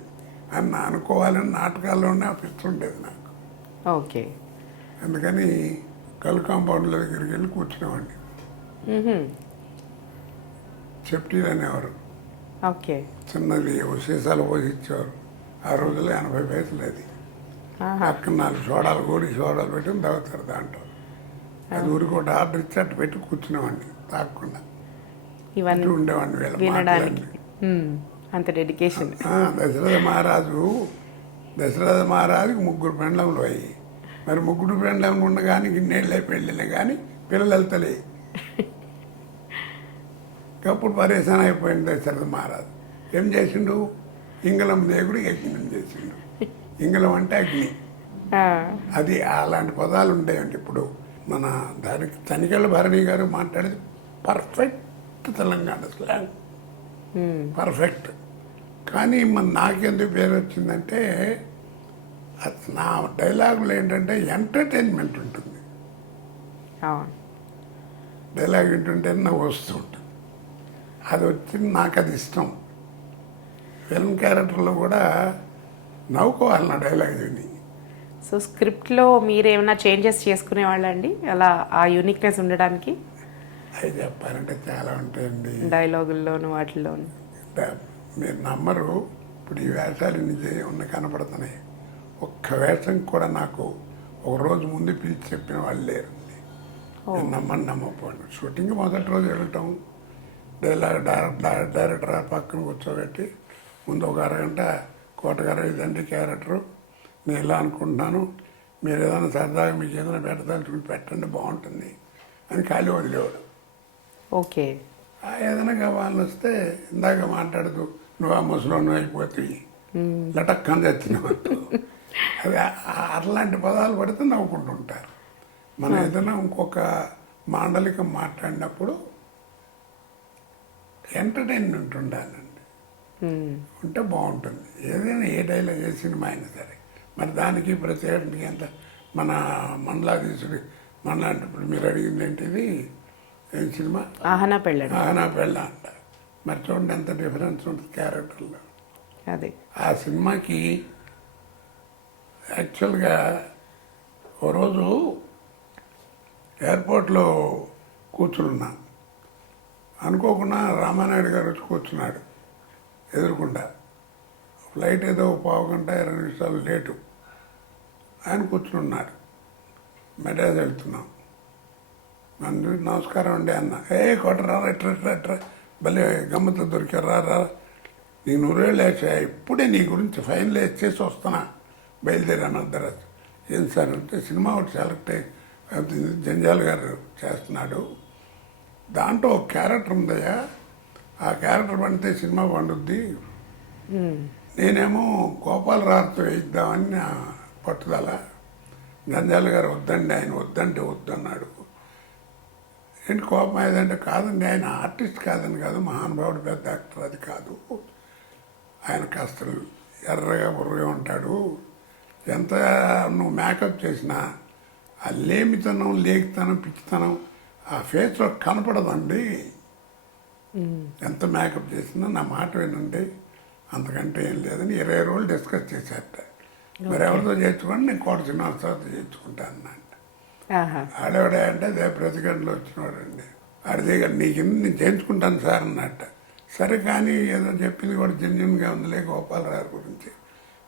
అని అనుకోవాలని నాటకాల్లోనే అనిపిస్తుండేది నాకు. ఓకే. అందుకని కళ్ళు కాంపౌండ్ల దగ్గరికి వెళ్ళి కూర్చునేవాడిని. చెప్టీలు అనేవారు, ఓకే, చిన్నది సీసాలు పోసి ఇచ్చేవారు. ఆ రోజుల్లో 80 పైసలు అది. పక్కన 4 సోడాలు కూడి సోడాలు పెట్టి తాగుతారు దాంట్లో. అది ఊరికి ఒకటి ఆర్డర్ ఇచ్చి అట్టు పెట్టి కూర్చునేవాడిని తాగకుండా. ఇవన్నీ ఉండేవాడిని వినడానికి అంత డెడికేషన్. దశరథ మహారాజుకి 3 పెండ్లములు అయ్యి, మరి 3 పెండ్లములు ఉండగానే గిన్నెళ్ళే పెళ్ళిలే కానీ పిల్లలు వెళ్తలే. అప్పుడు పరేషాన్ అయిపోయింది దశరథ మహారాజు. ఏం చేసిండు? ఇంగళం దేవుడు యజ్ఞం చేసిండు. ఇంగళం అంటే అగ్ని. అది అలాంటి పదాలు ఉండేవండి. ఇప్పుడు మన దానికి తనికెళ్ళ భరణి గారు మాట్లాడేది పర్ఫెక్ట్ తెలంగాణ స్లాంగ్, పర్ఫెక్ట్. కానీ మన నాకెందుకు పేరు వచ్చిందంటే, నా డైలాగులు ఏంటంటే ఎంటర్టైన్మెంట్ ఉంటుంది. డైలాగ్ వింటుంటే నాకు వస్తూ ఉంటుంది, అది వచ్చింది, నాకు అది ఇష్టం. ఫిల్మ్ క్యారెక్టర్లో కూడా నవ్వుకోవాలి నా డైలాగ్ విని. సో స్క్రిప్ట్లో మీరు ఏమైనా చేంజెస్ చేసుకునేవాళ్ళండి అలా ఆ యూనిక్నెస్ ఉండడానికి? అవి చెప్పాలంటే చాలా ఉంటాయండి, డైలాగుల్లోను వాటిల్లోను. మీరు నమ్మరు, ఇప్పుడు ఈ వేషాలు ఇన్ని ఉన్న కనపడుతున్నాయి. ఒక్క వేషం కూడా నాకు ఒక రోజు ముందు పిలిచి చెప్పిన వాళ్ళు లేరు. నేను నమ్మని నమ్మకపోండి. షూటింగ్ మొదటి రోజు వెళ్ళటం, డైరెక్టర్ పక్కన కూర్చోబెట్టి ముందు ఒక అరగంట, కోటగారు ఇదండి క్యారెక్టరు, నేను ఇలా అనుకుంటున్నాను, మీరు ఏదైనా సరదాగా మీకు ఏదైనా పెట్టదలుచుకుని పెట్టండి బాగుంటుంది అని ఖాళీ వదిలేవాడు. ఓకే. ఏదైనా కావాలని వస్తే ఇందాక మాట్లాడుతూ నువ్వు ఆ ముసలోను అయిపోతాయి, లటక్కని తెచ్చినావు, అది అట్లాంటి పదాలు పడితే నవ్వుకుంటుంటారు. మనం ఏదైనా ఇంకొక మాండలికం మాట్లాడినప్పుడు ఎంటర్టైన్మెంట్ ఉండాలండి, ఉంటే బాగుంటుంది. ఏదైనా ఏ డైలాగ్ ఏ సినిమా అయినా సరే. మరి దానికి ప్రత్యేకంగా ఎంత మన మండలాధీశుడి మనలాంటి, ఇప్పుడు మీరు అడిగింది ఏంటిది, ఏం సినిమా? ఆహనా పెళ్ళ. ఆహనా పెళ్ళ అంట. మరి చూడండి ఎంత డిఫరెన్స్ ఉంటుంది క్యారెక్టర్లో. అదే ఆ సినిమాకి యాక్చువల్గా ఓ రోజు ఎయిర్పోర్ట్లో కూర్చున్నా, అనుకోకుండా రామానాయుడు గారు వచ్చి కూర్చున్నాడు ఎదురుకుండా. ఫ్లైట్ ఏదో 15 గంట 20 నిమిషాలు లేటు. ఆయన కూర్చున్నాడు, మెడ్రాస్ వెళ్తున్నాం. నన్ను నమస్కారం అండి అన్న. కొట్టరా ఎట్రా భలే గమ్మత్తు దొరికారు, రా నీ నూరేళ్ళు వేసా ఇప్పుడే నీ గురించి ఫైనల్ చేసి వస్తున్నా బయలుదేరాను అర్ధరాత్రి. ఏం సార్ అంటే సినిమా ఒకటి సెలెక్ట్ అయ్యి జంజాల్ గారు చేస్తున్నాడు, దాంట్లో ఒక క్యారెక్టర్ ఉందయ్యా, ఆ క్యారెక్టర్ పండితే సినిమా పండుద్ది, నేనేమో గోపాలరావుతో వేయిద్దామని నా పట్టుదల. జంజాల్ గారు వద్దండి, ఆయన వద్దంటే వద్దన్నాడు. ఏంటి కోపం ఏదంటే, కాదండి ఆయన ఆర్టిస్ట్ కాదని కాదు, మహానుభావుడు పెద్ద యాక్టర్ అది కాదు, ఆయన కాస్త ఎర్రగా బుర్రగా ఉంటాడు, ఎంత నువ్వు మేకప్ చేసినా ఆ లేమితనం లేఖితనం పిచ్చితనం ఆ ఫేస్లో కనపడదండి, ఎంత మేకప్ చేసినా నా మాట వినండి, అంతకంటే ఏం లేదని 20 రోజులు డిస్కస్ చేశారట. మరి ఎవరితో చేర్చుకోండి, నేను కోట శ్రీనివాసరావుతో చేర్చుకుంటాను అన్నట్టు. ఆడవాడే అంటే అదే ప్రెసిడెంట్లో వచ్చినవాడండి. ఆడిదే నీకు నేను చేయించుకుంటాను సార్ అన్నట్ట. సరే కానీ ఏదో చెప్పింది కూడా జెన్యున్గా ఉందిలే గోపాలరావు గురించి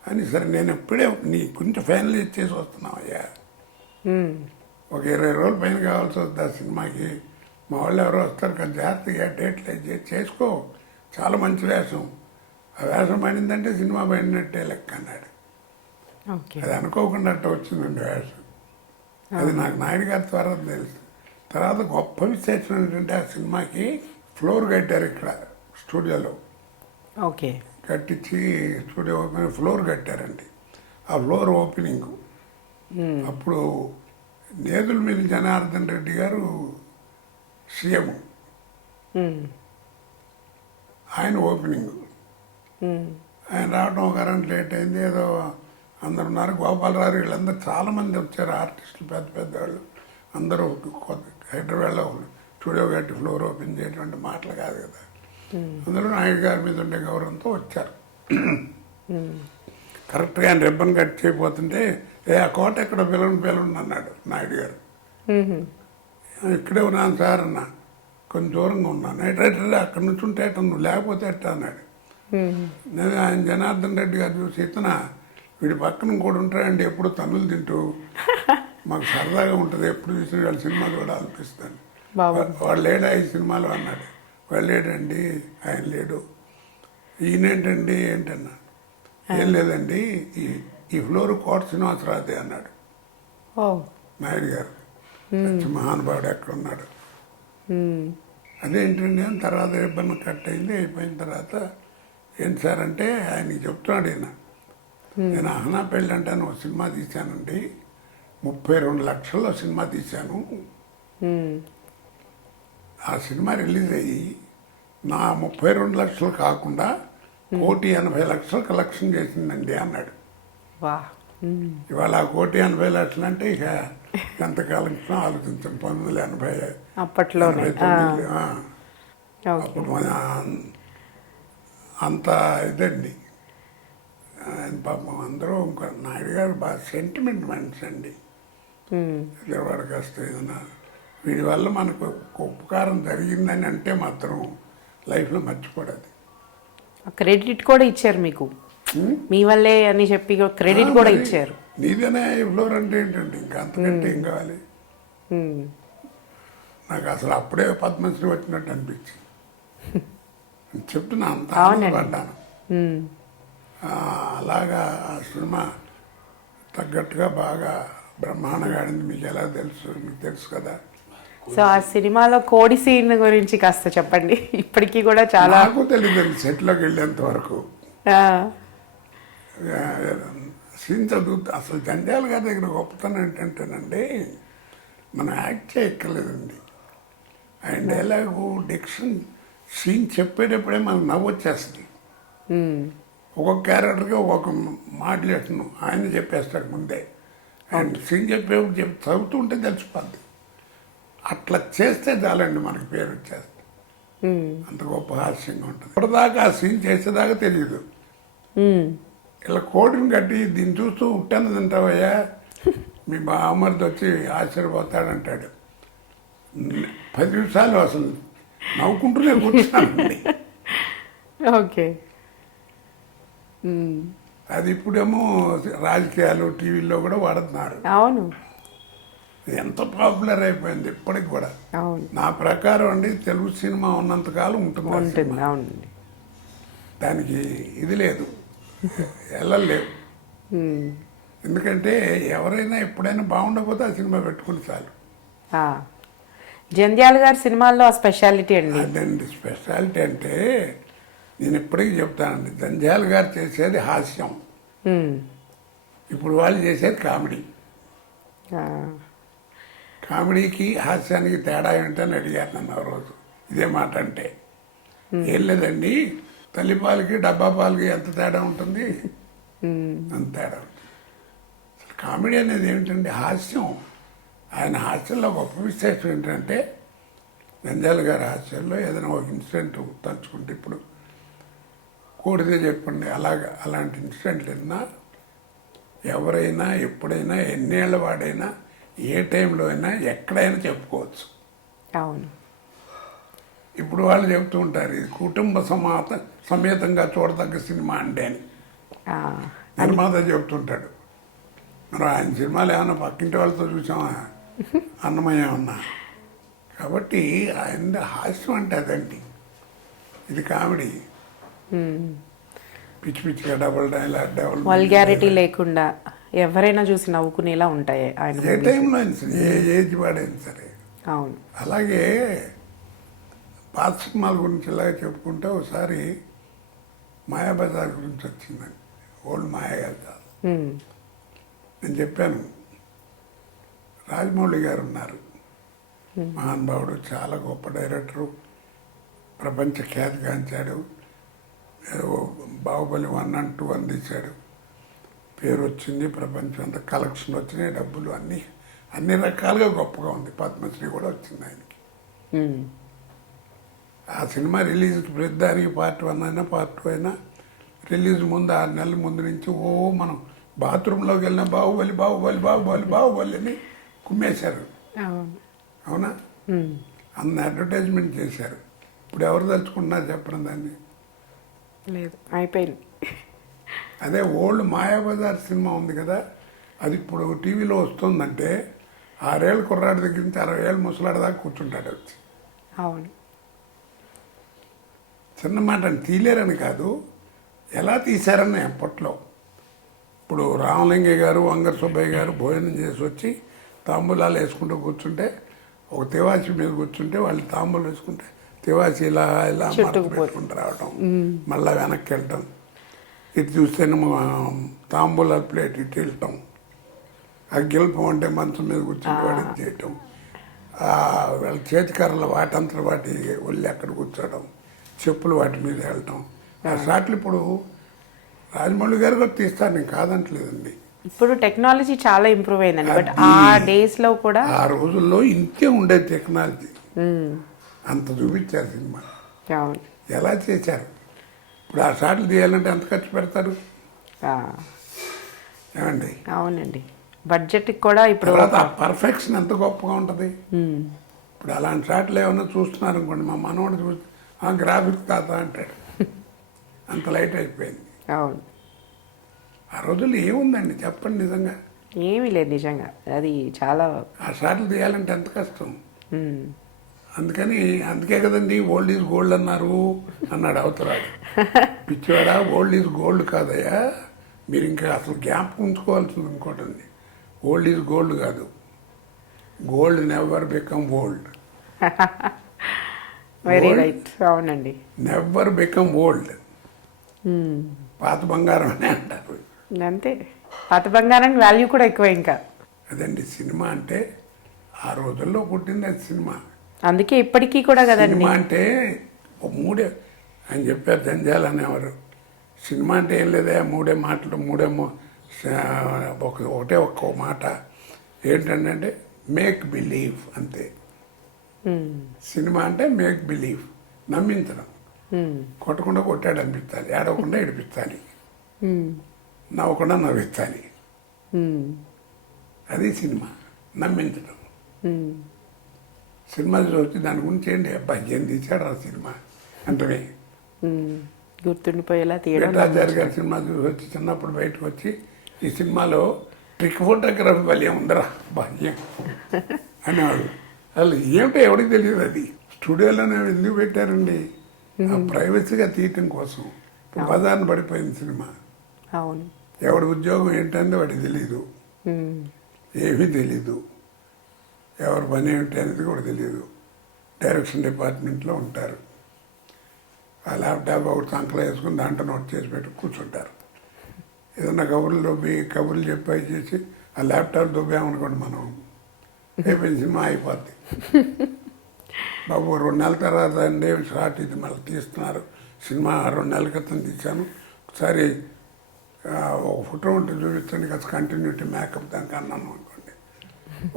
అని. సరే నేను ఎప్పుడే నీ గురించి ఫైనల్ చేసి వస్తున్నాం అయ్యా, ఒక 20 రోజుల పైన కావాల్సి వద్దా సినిమాకి, మా వాళ్ళు ఎవరో వస్తారు కదా జాగ్రత్తగా డేట్లు చేసుకో, చాలా మంచి వేషం, ఆ వేషం పడిందంటే సినిమా పడినట్టే లెక్క అన్నాడు. అది అనుకోకుండా అట్ట వచ్చిందండి వేషం. అది నాకు నాయుడు గారి ద్వారా తెలుసు. తర్వాత గొప్ప విశేషం ఏంటంటే ఆ సినిమాకి ఫ్లోర్ కట్టారు ఇక్కడ స్టూడియోలో, ఓకే, కట్టించి స్టూడియో ఓపెన్ ఫ్లోర్ కట్టారండి. ఆ ఫ్లోర్ ఓపెనింగ్ అప్పుడు నేదులమిల్లి జనార్దన్ రెడ్డి గారు సీఎం, ఆయన ఓపెనింగ్. ఆయన రావడం ఒక అరగంట లేట్ అయింది, ఏదో అందరు ఉన్నారు. గోపాలరావు వీళ్ళందరూ చాలామంది వచ్చారు, ఆర్టిస్టులు పెద్ద పెద్ద వాళ్ళు అందరూ. హైదరాబాద్లో స్టూడియో కట్టి ఫ్లోర్ ఓపెన్ చేయటువంటి మాటలు కాదు కదా. అందరూ నాయుడు గారి మీద ఉండే గౌరవంతో వచ్చారు. కరెక్ట్గా ఆయన రిబ్బన్ కట్ చేయబోతుంటే, ఆ కోట ఎక్కడ పిలవండి అన్నాడు నాయుడు గారు. ఇక్కడే ఉన్నాను సార్ అన్న, కొంచెం దూరంగా ఉన్నాను. ఎట్లా అక్కడ నుంచి ఉంటే ఎట్ట, నువ్వు లేకపోతే ఎట్టా అన్నాడు. నేను ఆయన జనార్దన్ రెడ్డి గారు చూసి, ఇతన వీడి పక్కన కూడా ఉంటాడండి, ఎప్పుడు తమిళ్ తింటూ మాకు సరదాగా ఉంటుంది, ఎప్పుడు చూసిన వాళ్ళ సినిమా కూడా అనిపిస్తాను. వాడు లేడా ఈ సినిమాలో అన్నాడు. వాడు లేడండి, ఆయన లేడు. ఈయనేంటండి ఏంటన్నా, ఏం లేదండి ఈ ఫ్లోర్ కోట శ్రీనివాసరావుదే అన్నాడు నాయుడు గారు. మహానుభావుడు ఎక్కడ ఉన్నాడు, అదేంటండి అని. తర్వాత రిబ్బన్ కట్ అయింది, అయిపోయిన తర్వాత ఏంటి సార్ అంటే ఆయనకి చెప్తున్నాడు ఈయన, నేను అహనా పెళ్ళి అంటే ఒక సినిమా తీశానండి, 32 లక్షల్లో సినిమా తీశాను, ఆ సినిమా రిలీజ్ అయ్యి నా 32 లక్షలు కాకుండా 1,80,00,000 కలెక్షన్ చేసిందండి అన్నాడు. ఇవాళ 1,80,00,000 అంటే ఇక ఎంత కలెక్షన్ ఆలోచించాం. 1980 అప్పట్లో అప్పుడు మన అంత ఇదండి. పాపం అందరూ ఇంకా నాయుడు గారు బాగా సెంటిమెంట్ మనిషి అండి. వాడికి వస్తే ఏదైనా వీడి వల్ల మనకు ఉపకారం జరిగిందని అంటే మాత్రం లైఫ్లో మర్చిపోడది. క్రెడిట్ కూడా ఇచ్చారు మీకు, మీ వల్లే అని చెప్పి క్రెడిట్ కూడా ఇచ్చారు. నీదేనా ఫ్లోర్ అంటే ఏంటండి, ఇంకా అంతకంటే ఏం కావాలి. నాకు అసలు అప్పుడే పద్మశ్రీ వచ్చినట్టు అనిపించింది. చెప్తున్నా, అంత ఆనందపడ్డాను. అలాగా ఆ సినిమా తగ్గట్టుగా బాగా బ్రహ్మాండంగా ఆడింది. మీకు ఎలా తెలుసు, మీకు తెలుసు కదా. సో ఆ సినిమాలో కోడి సీన్ గురించి కాస్త చెప్పండి. ఇప్పటికీ కూడా చాలా నాకు తెలియదు సెట్లోకి వెళ్ళేంత వరకు. సీన్ చదువుతా అసలు జంజాల్ గారి దగ్గర గొప్పతనం ఏంటంటేనండి, మనం యాక్ట్ చేయక్కర్లేదండి. ఆయన డైలాగు డిక్షన్ సీన్ చెప్పేటప్పుడే మనకు నవ్వు వచ్చేస్తుంది. ఒక్కొక్క క్యారెక్టర్కి ఒక్కొక్క మాడ్యులేషన్ ఆయన చెప్పేస్తాడు ముందే. ఆయన సీన్ చెప్పేప్పుడు చదువుతుంటే తెలిసిపోద్ది. అట్లా చేస్తే చాలండి మనకి పేరు వచ్చేస్తుంది. అంత గొప్ప హాస్యంగా ఉంటుంది. ఇప్పటిదాకా ఆ సీన్ చేసేదాకా తెలియదు. ఇలా కోడిని కట్టి దీన్ని చూస్తూ ఉట్టాను తింటావయ్యా, మీ బామ్మర్ది వచ్చి ఆశ్చర్యపోతాడంటాడు. 10 నిమిషాలు అసలు నవ్వుకుంటూనే కూర్చున్నానండి. ఓకే. అది ఇప్పుడేమో రాజకీయాలు టీవీల్లో కూడా వాడుతున్నారు. అవును, ఎంత పాపులర్ అయిపోయింది ఇప్పటికి కూడా. అవును, నా ప్రకారం అండి తెలుగు సినిమా ఉన్నంతకాలం ఉంటుంది. ఉంటుంది. అవునండి. దానికి ఇది లేదు, వెళ్ళలేవు. ఎందుకంటే ఎవరైనా ఎప్పుడైనా బాగుండకపోతే ఆ సినిమా పెట్టుకుని చాలు. ఆ. జంధ్యాల గారి సినిమాల్లో ఆ స్పెషాలిటీ అండి. అదండి స్పెషాలిటీ అంటే నేను ఎప్పటికీ చెప్తానండి, జంధ్యాల గారు చేసేది హాస్యం, ఉమ్. ఇప్పుడు వాళ్ళు చేసేది కామెడీ. ఆ. కామెడీకి హాస్యానికి తేడా ఏంటని అడిగారు నన్ను ఆ రోజు ఇదే మాట అంటే. ఏం లేదండి, తల్లిపాలకి డబ్బా పాలకి ఎంత తేడా ఉంటుంది, అంత తేడా ఉంటుంది. అసలు కామెడీ అనేది ఏంటంటే హాస్యం. ఆయన హాస్యంలో గొప్ప విశేషం ఏంటంటే, జంధ్యాల గారి హాస్యంలో ఏదైనా ఒక ఇన్సిడెంట్ తలుచుకుంటే, ఇప్పుడు కూడితే చెప్పండి, అలాంటి ఇన్సిడెంట్లు విన్నా ఎవరైనా ఎప్పుడైనా ఎన్నేళ్ల వాడైనా ఏ టైంలో అయినా ఎక్కడైనా చెప్పుకోవచ్చు. అవును. ఇప్పుడు వాళ్ళు చెప్తూ ఉంటారు ఇది కుటుంబ సమేతంగా చూడదగ్గ సినిమా అంటే అని ఆ. నిర్మాత చెప్తుంటాడు. మనం ఆయన సినిమాలు ఏమన్నా పక్కింటి వాళ్ళతో చూసామా, అన్నమయ్య ఉన్నా. కాబట్టి ఆయన హాస్యం అంటే అదండి, ఇది కామెడీ. పిచ్చి పిచ్చిగా డబుల్ వల్గారిటీ లేకుండా ఎవరైనా చూసి నవ్వుకునేలా ఉంటాయి ఆయన ఏ టైంలో అయినా సరే, ఏ ఏజ్ వాడైనా సరే. అవును. అలాగే పాత సినిమాల గురించి ఇలాగే చెప్పుకుంటే ఒకసారి మాయాబజార్ గురించి వచ్చిందండి, ఓల్డ్ మాయాబజార్. ఉమ్. నేను చెప్పాను, రాజమౌళి గారు ఉన్నారు, మహానుభావుడు, చాలా గొప్ప డైరెక్టరు, ప్రపంచ ఖ్యాతిగాంచాడు. బాహుబలి 1 and 2 అందించాడు, పేరు వచ్చింది, ప్రపంచం అంతా కలెక్షన్ వచ్చినాయి, డబ్బులు అన్ని రకాలుగా గొప్పగా ఉంది. పద్మశ్రీ కూడా వచ్చింది ఆయనకి. ఉమ్. ఆ సినిమా రిలీజ్కి ప్రతిదానికి పార్ట్ 1 అయినా పార్ట్ 2 అయినా రిలీజ్ ముందు 6 నెలల ముందు నుంచి మనం బాత్రూంలోకి వెళ్ళిన బాహుబలి బాహుబలి బాహుబలి బాహుబలి అని కుమ్మేశారు. అవును. అవునా? అన్న అడ్వర్టైజ్మెంట్ చేశారు. ఇప్పుడు ఎవరు తలుచుకుంటున్నారు చెప్పడం దాన్ని? లేదు, అయిపోయింది. అదే ఓల్డ్ మాయాబజార్ సినిమా ఉంది కదా, అది ఇప్పుడు టీవీలో వస్తుందంటే 6 ఏళ్ళ కుర్రాడి దగ్గర నుంచి 60 ఏళ్ళ ముసలాడి దాకా కూర్చుంటాడు వచ్చి. అవును. చిన్న మాట అని తీలేరని కాదు, ఎలా తీశారని అప్పట్లో. ఇప్పుడు రామలింగయ్య గారు, వంగర సుబ్బయ్య గారు భోజనం చేసి వచ్చి తాంబూలాలు వేసుకుంటూ కూర్చుంటే, ఒక తివాచి మీద కూర్చుంటే వాళ్ళు తాంబూలు వేసుకుంటే తివాచి ఇలా ఇలా మడత పెట్టుకుంటూ రావటం, మళ్ళీ వెనక్కి వెళ్ళటం, ఇటు చూస్తేనేమో తాంబూలాల ప్లేట్ ఇటు వెళ్ళటం, ఆ గెలుపు అంటే మంచం మీద కూర్చుంటే వాడి చేయటం, వాళ్ళ చేతికర్రలు వాటంతా వాటి ఒళ్ళి అక్కడ కూర్చోవడం, చెప్పులు వాటి మీద వెళ్ళటం. ఆ షాట్లు ఇప్పుడు రాజమౌళి గారు కూడా తీస్తారు, నేను కాదంటలేదండి. ఇప్పుడు టెక్నాలజీ చాలా ఇంప్రూవ్ అయిందండి, బట్ ఆ డేస్ లో కూడా ఆ రోజుల్లో ఇంతే ఉండేది టెక్నాలజీ, అంత చూపించారు సినిమా. అవును. ఎలా చేశారు? ఇప్పుడు ఆ షాట్లు తీయాలంటే ఎంత ఖర్చు పెడతారు ఆ. ఏమండి? అవునండి, బడ్జెట్ కూడా ఇప్పుడు తర్వాత ఆ పర్ఫెక్షన్ ఎంత గొప్పగా ఉంటుంది. ఇప్పుడు అలాంటి షాట్లు ఏమన్నా చూస్తున్నారు అనుకోండి, మా మనవాడు చూస్తే గ్రాఫిక్స్ కాదా అంటాడు, అంత లైట్ అయిపోయింది. అవును. ఆ రోజుల్లో ఏముందండి చెప్పండి నిజంగా? ఏమీ లేదు నిజంగా, అది చాలా. ఆ షాట్లు తీయాలంటే ఎంత కష్టం. అందుకే కదండి ఓల్డ్ ఈజ్ గోల్డ్ అన్నారు అన్నాడు అవతరాడు. పిచ్చివాడా, ఓల్డ్ ఈజ్ గోల్డ్ కాదయ్యా, మీరు ఇంకా అసలు జ్ఞాపకం ఉంచుకోవాల్సింది ఇంకోటి ఉంది. ఓల్డ్ ఈజ్ గోల్డ్ కాదు, gold never become old. Very right. అవునండి. Never become old. పాత బంగారం అనే అంటారు. అంతే, పాత బంగారానికి వాల్యూ కూడా ఎక్కువ ఇంకా. అదండి సినిమా అంటే, ఆ రోజుల్లో పుట్టింది అది సినిమా. అందుకే ఇప్పటికీ కూడా కదండి సినిమా అంటే మూడే ఆయన చెప్పారు, జంజాలు అనేవారు. సినిమా అంటే ఏం లేదా, మూడే మాటలు, ఒకటే ఒక్క మాట ఏంటంటే మేక్ బిలీవ్, అంతే. సినిమా అంటే మేక్ బిలీవ్, నమ్మించడం. కొట్టకుండా కొట్టాడు అనిపించాలి, ఏడవకుండా ఏడిపించాలి, నవ్వకుండా నవ్వించాలి, అది సినిమా. నమ్మించడం. సినిమా చూసి దాని గురించి ఏంటి, అబ్బాయి ఏం తీశాడు ఆ సినిమా అంటే గుర్తుండిపోయేలా తీయడం. వెంకటాచార్య గారి సినిమా చూసి వచ్చి చిన్నప్పుడు బయటకు వచ్చి, ఈ సినిమాలో ట్రిక్ ఫోటోగ్రఫీ భలే ఉందరా బాహ్యం అనేవాడు. అసలు ఏమిటో ఎవరికి తెలియదు, అది స్టూడియోలోనే ఎందుకు పెట్టారండి, ఆ ప్రైవసీగా తీయటం కోసం. ఇప్పుడు బజార్న పడిపోయింది సినిమా. అవును. ఎవడి ఉద్యోగం ఏంటంటే వాడికి తెలీదు, ఏమీ తెలీదు. ఎవరి పని ఏమిటి అనేది కూడా తెలియదు. డైరెక్షన్ డిపార్ట్మెంట్లో ఉంటారు. ఆ ల్యాప్టాప్ ఒకటి సంకలో వేసుకుని దాంట్లో నోట్ చేసి పెట్టి కూర్చుంటారు. ఏదన్నా కబుర్లు చెప్పి చేసి ఆ ల్యాప్టాప్ దుబ్బామనుకోండి మనం, అయిపోయిన సినిమా అయిపోద్ది. బాబు 2 నెలల తర్వాత అండి షార్ట్ ఇది మళ్ళీ తీస్తున్నారు. సినిమా 2 నెలల క్రితం తీశాను. ఒకసారి ఒక ఫోటో ఉంటే చూపించండి కదా, కంటిన్యూటీ మేకప్ దానికి అన్నాను అనుకోండి.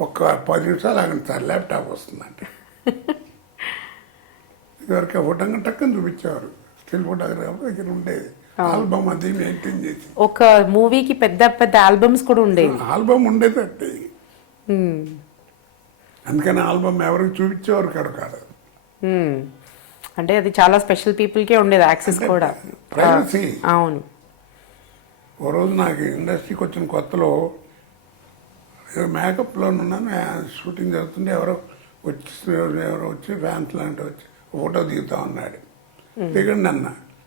ఒక్క 10 నిమిషాలు ఆగండి సార్ ల్యాప్టాప్ వస్తుందంటే. ఇదివరకు ఫోటో టక్కని చూపించేవారు. స్టిల్ ఫోటోగ్రాఫర్ దగ్గర ఉండేది ఆల్బమ్, అది మెయింటైన్ చేసి. ఒక మూవీకి పెద్ద పెద్ద ఆల్బమ్స్ కూడా ఉండేవి. ఆల్బమ్ ఉండేదండి. అందుకని ఆల్బమ్ ఎవరికి చూపించేవారు కాదు. అంటే అది చాలా స్పెషల్ పీపుల్కే ఉండేది యాక్సెస్ కూడా. ప్రైవసీ. అవును. ఓ రోజు నాకు ఇండస్ట్రీకి వచ్చిన కొత్తలో మేకప్లో ఉన్నాను, షూటింగ్ జరుగుతుంటే ఎవరో వచ్చి ఫ్యాన్స్ లాంటి వచ్చి ఫోటో దిగుతా ఉన్నాడు. దిగండి అన్న.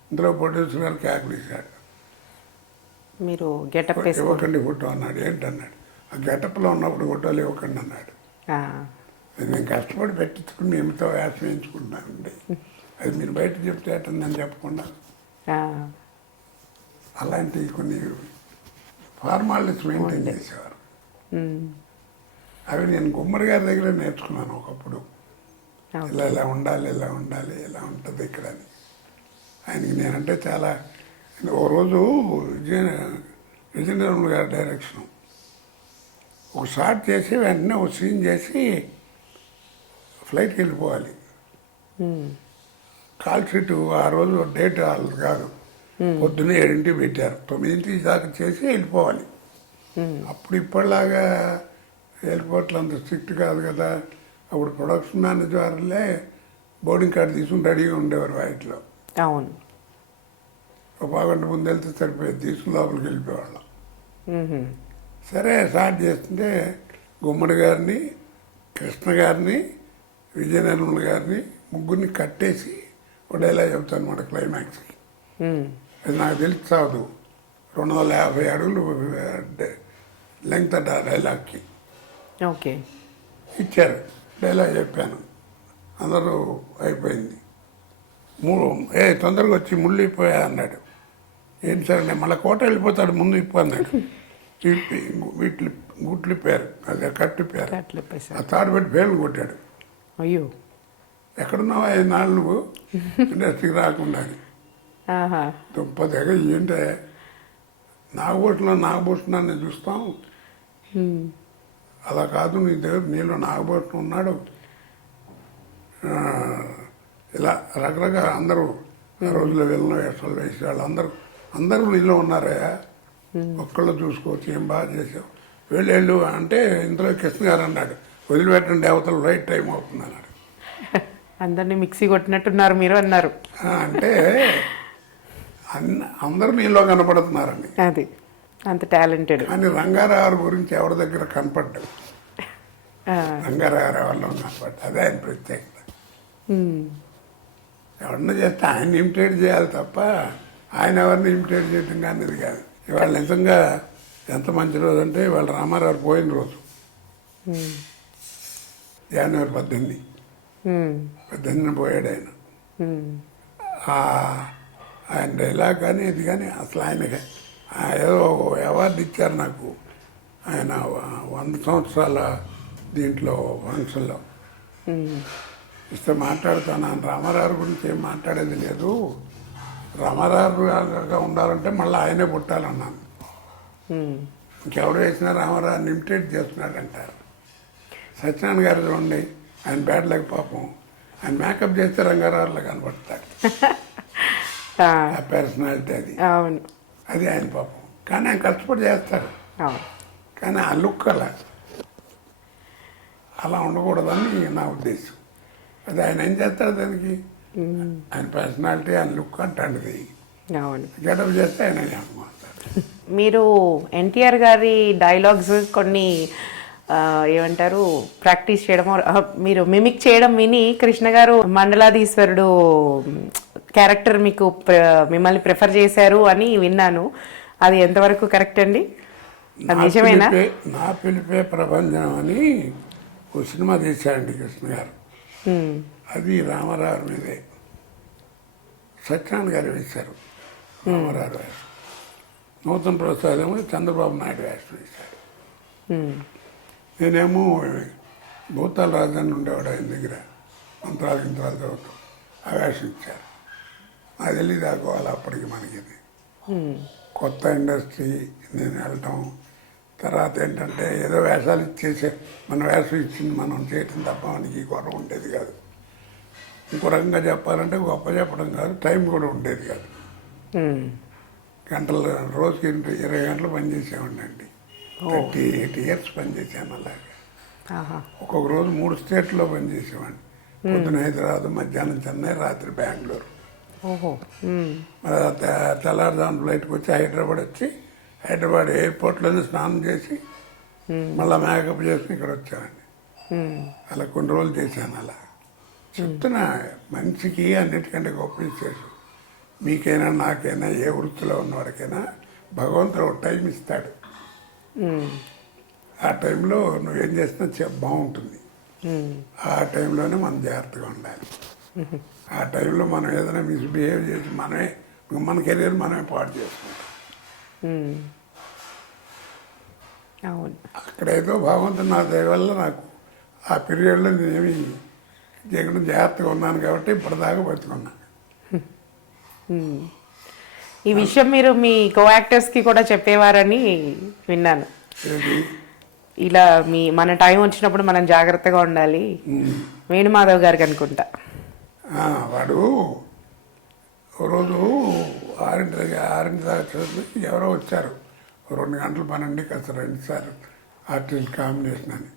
ఇందులో ప్రొడ్యూసర్ గారు కేకలేశాడు, మీరు గెటప్ ఇవ్వకండి ఫోటో అన్నాడు. ఏంటన్నాడు, ఆ గెటప్లో ఉన్నప్పుడు ఫోటోలు ఇవ్వకండి అన్నాడు. నేను కష్టపడి పెట్టించుకుని మేముతో వేషం వేయించుకుంటున్నానండి. అది మీరు బయట చెప్తే నేను చెప్పకుండా. అలాంటి కొన్ని ఫార్మాలిటీస్ మెయింటైన్ చేసేవారు. అవి నేను గుమ్మడి గారి దగ్గర నేర్చుకున్నాను ఒకప్పుడు. ఇలా ఉండాలి, ఇలా ఉంటుంది ఇక్కడ అని. ఆయనకి నేనంటే చాలా. ఓ రోజు విజయనగరం గారి డైరెక్షన్ ఒక షాట్ చేసి వెంటనే ఒక సీన్ చేసి ఫ్లైట్కి వెళ్ళిపోవాలి. కాల్ షీట్ ఆ రోజు డేట్ వాళ్ళు కాదు, పొద్దున్నే 7ంటికి పెట్టారు. 9ంటికి దాకా చేసి వెళ్ళిపోవాలి. అప్పుడు ఇప్పటిలాగా ఎయిర్పోర్ట్లో అంత స్ట్రిక్ట్ కాదు కదా. అప్పుడు ప్రొడక్షన్ మేనేజర్ వాళ్ళే బోర్డింగ్ కార్డు తీసుకుని రెడీగా ఉండేవారు వాటిలో. అవును. ఒక పావుగంట ముందు వెళ్తే సరిపోయేది, తీసుకుని లోపలికి వెళ్ళిపోయేవాళ్ళం. సరే స్టార్ట్ చేస్తుంటే గుమ్మడి గారిని, కృష్ణ గారిని, విజయనిర్మల గారిని ముగ్గురిని కట్టేసి ఒక డైలాగ్ చెప్తాను అనమాట క్లైమాక్స్కి. అది నాకు తెలిసి చావదు. 250 అడుగులు లెంగ్త్ అట డైలాగ్కి. ఓకే. ఇచ్చారు, డైలాగ్ చెప్పాను, అందరూ అయిపోయింది. తొందరగా వచ్చి ముళ్ళు ఇప్పోయా అన్నాడు. ఏంటి సార్, నేను మళ్ళీ కోట వెళ్ళిపోతాడు, ముందు ఇప్పు అన్నాడు. వీటి గుట్లు ఇప్పారు, అది కట్టిప్పారు. ఆ తాడు పెట్టి పేర్లు కొట్టాడు. అయ్యో, ఎక్కడున్నావు 5 నాళ్ళు నువ్వు ఇండస్ట్రీకి రాకుండా అని. దుంప దగ్గర ఏంటే నాగభూషణాన్ని చూస్తాం, అలా కాదు నీ దగ్గర నీలో నాగభూషణం ఉన్నాడు. ఇలా రకరకాల అందరూ ఆ రోజుల్లో వెళ్ళిన వేషాలు వేసేవాళ్ళు అందరూ నీలో ఉన్నారా, ఒక్కళ్ళు చూసుకోవచ్చు, ఏం బాగా చేసావు, వెళ్ళు అంటే ఇందులో కృష్ణ గారు అన్నాడు, వదిలిపెట్టండి దేవతలు రైట్ టైం అవుతుంది అన్నాడు. అందరినీ మిక్సీ కొట్టినట్టున్నారు మీరు అన్నారు. అంటే అందరూ నీలో కనపడుతున్నారని. అది అంత టాలెంటెడ్. కానీ రంగారావు గురించి ఎవరి దగ్గర కనపడ్డాడు, రంగారావు వల్ల కనపడ్డా, అదే ఆయన ప్రత్యేకత. ఎవరన్నా చేస్తే ఆయన ఇమిటేట్ చేయాలి తప్ప ఆయన ఎవరిని ఇమిటేట్ చేయడం కానీ ఇది కాదు. ఇవాళ నిజంగా ఎంత మంచి రోజు అంటే ఇవాళ రామారావు పోయిన రోజు, జనవరి 18 పోయాడు ఆయన. ఆయన డైలాగ్ కానీ ఇది కానీ అసలు ఆయనకి ఏదో అవార్డు ఇచ్చారు నాకు. ఆయన 100 సంవత్సరాల దీంట్లో ఫంక్షన్లో ఇస్తే మాట్లాడుతాను. రామారావు గురించి ఏం మాట్లాడేది లేదు, రామారావుగా ఉండాలంటే మళ్ళీ ఆయనే పుట్టాలన్నాను. ఇంకెవడు వేసినా రామారావుని ఇమిటేట్ చేస్తున్నాడంటారు. సత్యనారాయణ గారు చూడండి, ఆయన బ్యాడ్ లక్ పాపం, ఆయన మేకప్ చేస్తే రంగారావులో కనపడతాడు. ఆ పర్సనాలిటీ అది, అది ఆయన పాపం. కానీ ఆయన కష్టపడి చేస్తాడు, కానీ ఆ లుక్ అలా ఉండకూడదని నా ఉద్దేశం. అది ఆయన ఏం చేస్తాడు దానికి, ఆయన పర్సనాలిటీ, ఆయన లుక్ అంటాడు. గెటప్ చేస్తే ఆయన మాట్లాడు. మీరు ఎన్టీఆర్ గారి డైలాగ్స్ కొన్ని ఏమంటారు ప్రాక్టీస్ చేయడం, మీరు మిమిక్ చేయడం విని కృష్ణ గారు మండలాధీశ్వరుడు క్యారెక్టర్ మీకు మిమ్మల్ని ప్రిఫర్ చేశారు అని విన్నాను. అది ఎంతవరకు కరెక్ట్ అండి? అది నిజమేనా? నా పిలిపే ప్రపంచం అని ఒక సినిమా తీశాడండి కృష్ణ గారు. అది రామారావు మీదే, సత్యనారాయణ గారు వేశారు రామారావు వేషం. నూతన ప్రసాద్ ఏమో చంద్రబాబు నాయుడు వేషం వేశారు. నేనేమో భూతాల రాజధాని ఉండేవాడు ఆయన దగ్గర, మంత్రాలు గింత్రాలు చదువుతూ ఆ వేషం ఇచ్చారు. నాకు తెలియదు ఆకోవాలి అప్పటికి మనకి ఇది కొత్త ఇండస్ట్రీ. నేను వెళ్ళటం తర్వాత ఏంటంటే ఏదో వేషాలు ఇచ్చేసే మన వేషం ఇచ్చింది మనం చేయటం తప్ప మనకి గొడవ ఉండేది కాదు. ఇంకో రకంగా చెప్పాలంటే గొప్ప చెప్పడం కాదు, టైం కూడా ఉండేది కాదు. గంటలు రోజుకి 20 గంటలు పనిచేసామండి. 38 ఇయర్స్ పనిచేసాను అలాగే. ఒక్కొక్క రోజు 3 స్టేట్లో పనిచేసేవాడిని. పొద్దున హైదరాబాద్, మధ్యాహ్నం చెన్నై, రాత్రి బెంగళూరు. మరి తెల్లారుజామున ఫ్లైట్కి వచ్చి హైదరాబాద్ ఎయిర్పోర్ట్లోనే స్నానం చేసి మళ్ళీ మేకప్ చేసుకుని ఇక్కడ వచ్చామండి. అలా కొన్ని రోజులు చేశాను. అలా చెప్తున్నా, మనిషికి అన్నిటికంటే గొప్ప విశేషం మీకైనా నాకైనా ఏ వృత్తిలో ఉన్నవాడికైనా భగవంతుడు ఒక టైం ఇస్తాడు. ఆ టైంలో నువ్వేం చేసినా బాగుంటుంది. ఆ టైంలోనే మనం జాగ్రత్తగా ఉండాలి. ఆ టైంలో మనం ఏదైనా మిస్బిహేవ్ చేసి మన కెరీర్ మనమే పాడు చేసుకుంటాం. అక్కడేదో భగవంతుడు నా దయ వల్ల నాకు ఆ పీరియడ్లో నేనేమి చేయకుండా జాగ్రత్తగా ఉన్నాను కాబట్టి ఇప్పటిదాకా బతుకున్నా. ఈ విషయం మీరు మీ కో యాక్టర్స్కి కూడా చెప్పేవారని విన్నాను. ఇలా మన టైం వచ్చినప్పుడు మనం జాగ్రత్తగా ఉండాలి. వేణుమాధవ్ గారికి అనుకుంటా. వాడు రోజు 6 దాకా చదివి ఎవరో వచ్చారు, 2 గంటలు పనండి కాస్త 2 సార్లు ఆర్టిస్ట్ కాంబినేషన్ అని.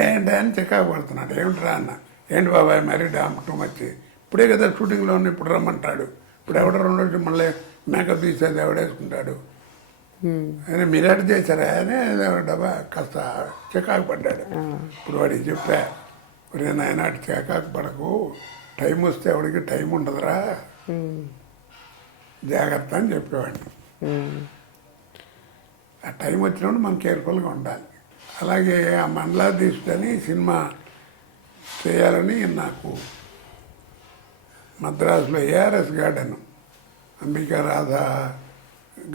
ఏంటి అని చికాకు పడుతున్నాడు. ఏమిట్రా అన్న, ఏంటి బాబాయ్ మరీ టూ మచ్, ఇప్పుడే కదా షూటింగ్లో ఉన్న, ఇప్పుడు రమ్మంటాడు, ఇప్పుడు ఎవడో 2 రోజులు మళ్ళీ మేకప్ తీసేది ఎవడేసుకుంటాడు అని మీరేట చేశారా అని డబ్బా కాస్త చికాకు పడ్డాడు. ఇప్పుడు వాడికి చెప్పా, ఒరే నాయన చికాకు పడకు, టైం వస్తే ఎవడికి టైం ఉండదురా, జాగ్రత్త అని చెప్పేవాడిని. ఆ టైం వచ్చినప్పుడు మనం కేర్ఫుల్గా ఉండాలి. అలాగే ఆ మండలాధీశుడని సినిమా చేయాలని నాకు మద్రాసులో ARS garden, Ambika Radha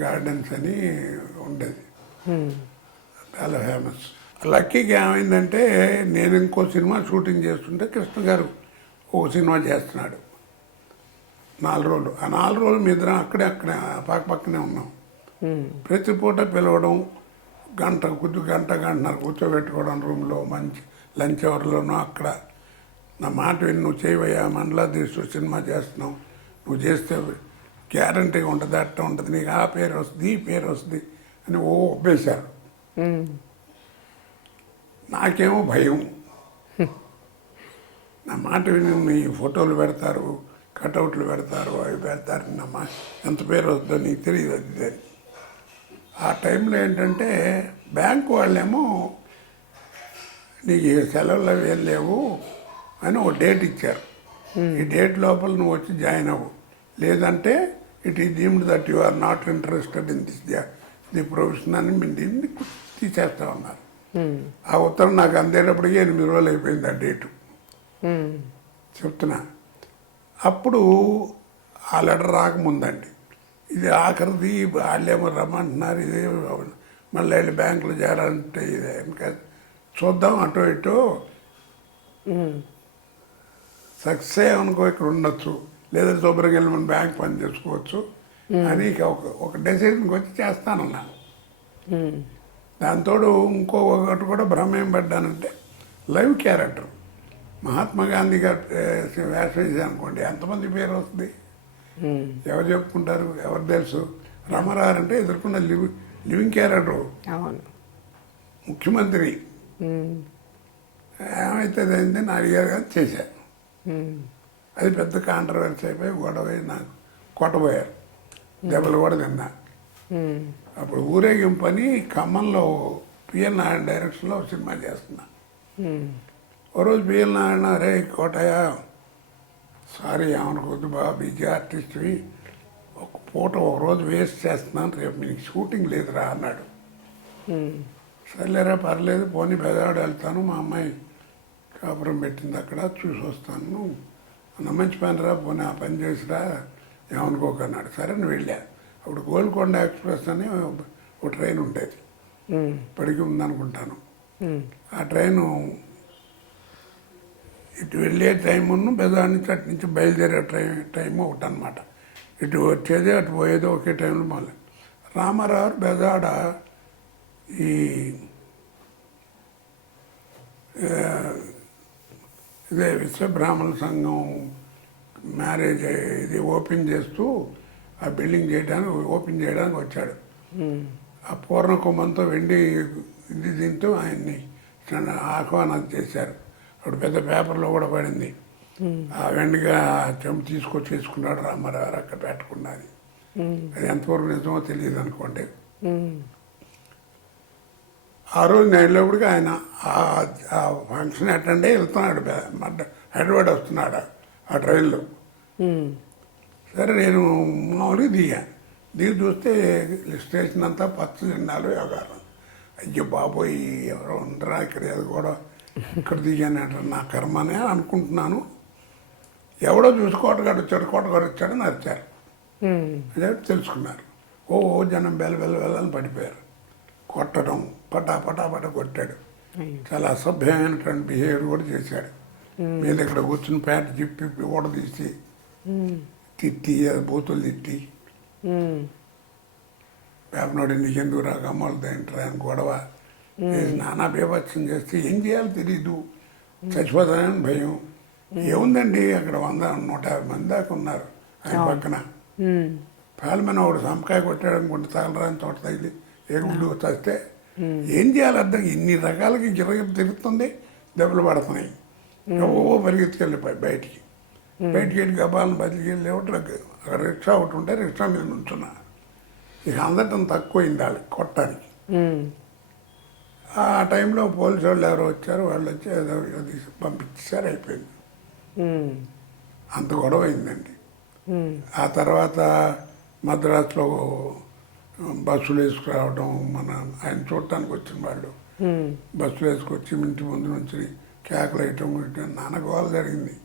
gardens అని ఉండేది, చాలా ఫేమస్. లక్కీగా ఏమైందంటే నేను ఇంకో సినిమా షూటింగ్ చేస్తుంటే కృష్ణ గారు ఒక సినిమా చేస్తున్నాడు 4 రోజులు. ఆ 4 రోజులు మీ ఇద్దరం అక్కడే పక్కనే ఉన్నాం. ప్రతి పూట పిలవడం, గంటన్నర కూర్చోబెట్టుకోవడం రూమ్లో, మంచి లంచ్ అవర్లోనూ అక్కడ నా మాట విని నువ్వు చేయవయ్యా, మండలాధీశుడు సినిమా చేస్తున్నావు, నువ్వు చేస్తే గ్యారంటీగా ఉంటుంది, అట్ట ఉంటుంది, నీకు ఆ పేరు వస్తుంది, ఈ పేరు వస్తుంది అని ఒప్పేశారు. నాకేమో భయం. నా మాట విని నీ ఫోటోలు పెడతారు, కటౌట్లు పెడతారు, అవి పెడతారు, నా ఎంత పేరు వస్తుందో నీకు తెలియదు అది. ఆ టైంలో ఏంటంటే బ్యాంకు వాళ్ళేమో నీకు సెలవులు అవి ఏం లేవు అని ఒక డేట్ ఇచ్చారు. ఈ డేట్ లోపల నువ్వు వచ్చి జాయిన్ అవ్వు, లేదంటే it is deemed that you are not interested in the profession అని మీ దీన్ని తీసేస్తా ఉన్నారు. ఆ ఉత్తరం నాకు అందేటప్పటికీ 8 రోజులు అయిపోయింది ఆ డేటు. చెప్తున్నా, అప్పుడు ఆ లెటర్ రాకముందండి, ఇది ఆఖరిది, వాళ్ళేమో రమ్మంటున్నారు, ఇదే మళ్ళీ వెళ్ళి బ్యాంకులో చేరాలంటే ఇదే ఇంకా చూద్దాం అటో ఇటో సక్సెస్ అనుకో ఇక్కడ ఉండొచ్చు, లేదా శుభ్రంగా వెళ్ళి మనం బ్యాంక్ పని చేసుకోవచ్చు అని ఒక డెసిషన్కి వచ్చి చేస్తానన్నాను. దాంతో ఇంకొకటి కూడా భ్రమ ఏం పడ్డానంటే లైవ్ క్యారెక్టర్ మహాత్మా గాంధీ గారు వేషం వేసాను అనుకోండి, ఎంతమంది పేరు వస్తుంది, ఎవరు చెప్పుకుంటారు, ఎవరు తెలుసు. రామారావు అంటే ఎదుర్కొన్న లివింగ్ క్యారెక్టర్, ముఖ్యమంత్రి. ఏమైతుంది అయింది నా అడిగారు కానీ చేశాను. అది పెద్ద కాంట్రవర్సీ అయిపోయి గొడవ నాకు కొట్టబోయారు, దెబ్బలు కూడా తిన్నా. అప్పుడు ఊరేగింపు అని ఖమ్మంలో పిఎన్ నారాయణ డైరెక్షన్లో సినిమా చేస్తున్నా. ఓ రోజు పిఎన్ నారాయణ, రే కోటయ్య సారీ ఏమనుకోద్దు బాగా బిజీ ఆర్టిస్ట్వి, ఒక పూట ఒక రోజు వేస్ట్ చేస్తున్నాను, రేపు మీకు షూటింగ్ లేదురా అన్నాడు. సర్లేరా పర్లేదు, పోనీ బెదవాడ వెళ్తాను, మా అమ్మాయి కాపురం పెట్టింది అక్కడ, చూసి వస్తాను అన్న. మంచి పని రా, పోనీ ఆ పని చేసిరా, ఏమనుకోకన్నాడు. సరే అని వెళ్ళా. అప్పుడు గోల్కొండ ఎక్స్ప్రెస్ అని ఒక ట్రైన్ ఉండేది, ఇప్పటికీ ఉందనుకుంటాను. ఆ ట్రైను ఇటు వెళ్ళే టైమును బెజవాడ నుంచి అటు నుంచి బయలుదేరే టైం ఒకటి అనమాట. ఇటు వచ్చేది అటు పోయేది ఒకే టైంలో. మళ్ళీ రామారావు బెజవాడ ఈ ఇదే విశ్వబ్రాహ్మణ సంఘం మ్యారేజ్ ఇది ఓపెన్ చేస్తూ ఆ బిల్డింగ్ ఓపెన్ చేయడానికి వచ్చాడు. ఆ పూర్ణ కుంభంతో వెండి ఇది దీంతో ఆయన్ని ఆహ్వానం చేశారు. అప్పుడు పెద్ద పేపర్లో కూడా పడింది. ఆ వెండిగా చెంపు తీసుకొచ్చేసుకున్నాడు రామారావు అక్కడ పెట్టుకున్నది. అది ఎంతవరకు నిజమో తెలియదు అనుకోండి. ఆ రోజు నేను వెళ్ళేప్పటికి ఆయన ఆ ఫంక్షన్ అటెండ్ అయ్యి వెళ్తున్నాడు, హైదరాబాద్ వస్తున్నాడు ఆ ట్రైన్లో. సరే నేను మామూలుగా దిగి చూస్తే స్టేషన్ అంతా పచ్చ జెండాలు వ్యవహారం. అయ్యో బాబోయ్, ఎవరో ఉండరా ఇక్కడ, ఏదో కూడా ఇక్కడ దిగానంట, నా కర్మనే అనుకుంటున్నాను. ఎవడో చూసి కోటగాడు వచ్చాడని నచ్చారు. అదే తెలుసుకున్నారు. ఓ జనం బెల్లని పడిపోయారు. కొట్టడం, పటా కొట్టాడు. చాలా అసభ్యమైనటువంటి బిహేవియర్ కూడా చేశాడు. మీద ఇక్కడ కూర్చుని ప్యాంట్ జిప్పి ఊడదీసి తిట్టి, బూతులు తిట్టి, వేపనోడి నీకెందుకు రాక అమ్మలు తింటారా అని గొడవ చేసి నానా బీభత్సం చేస్తే ఏం చేయాలో తెలీదు. చచ్చిపోతానని భయం. ఏముందండి అక్కడ 100-150 మంది దాకా ఉన్నారు ఆయన పక్కన. పాలమైన ఒకడు సంపకాయ కొట్టాడు అనుకుంటే తగలరాని చోట తగిలి ఏ గుడ్డు వస్తే ఏం చేయాలి అర్థం. ఇన్ని రకాలకి గిరగిర తిరుగుతుంది, దెబ్బలు పడుతున్నాయి. ఓ పరిగెత్తుకెళ్ళిపోయి బయటికి వెళ్ళి గబాలను బదిలికి వెళ్ళి అక్కడ రిక్షా ఒకటి ఉంటే రిక్షా మీద నుంచున్నా. ఇక అందటం తక్కువైంది వాళ్ళకి కొట్టడానికి. ఆ టైంలో పోలీసు వాళ్ళు ఎవరో వచ్చారు, వాళ్ళు వచ్చి ఏదో పంపించారు, అయిపోయింది. అంత గొడవ అయిందండి. ఆ తర్వాత మద్రాసులో బస్సులు వేసుకురావడం, ఆయన చూడటానికి వచ్చిన వాళ్ళు బస్సులు వేసుకొచ్చి ఇంటి ముందు నుంచి కేకలు వేయటం, నాన్న గోల జరిగింది.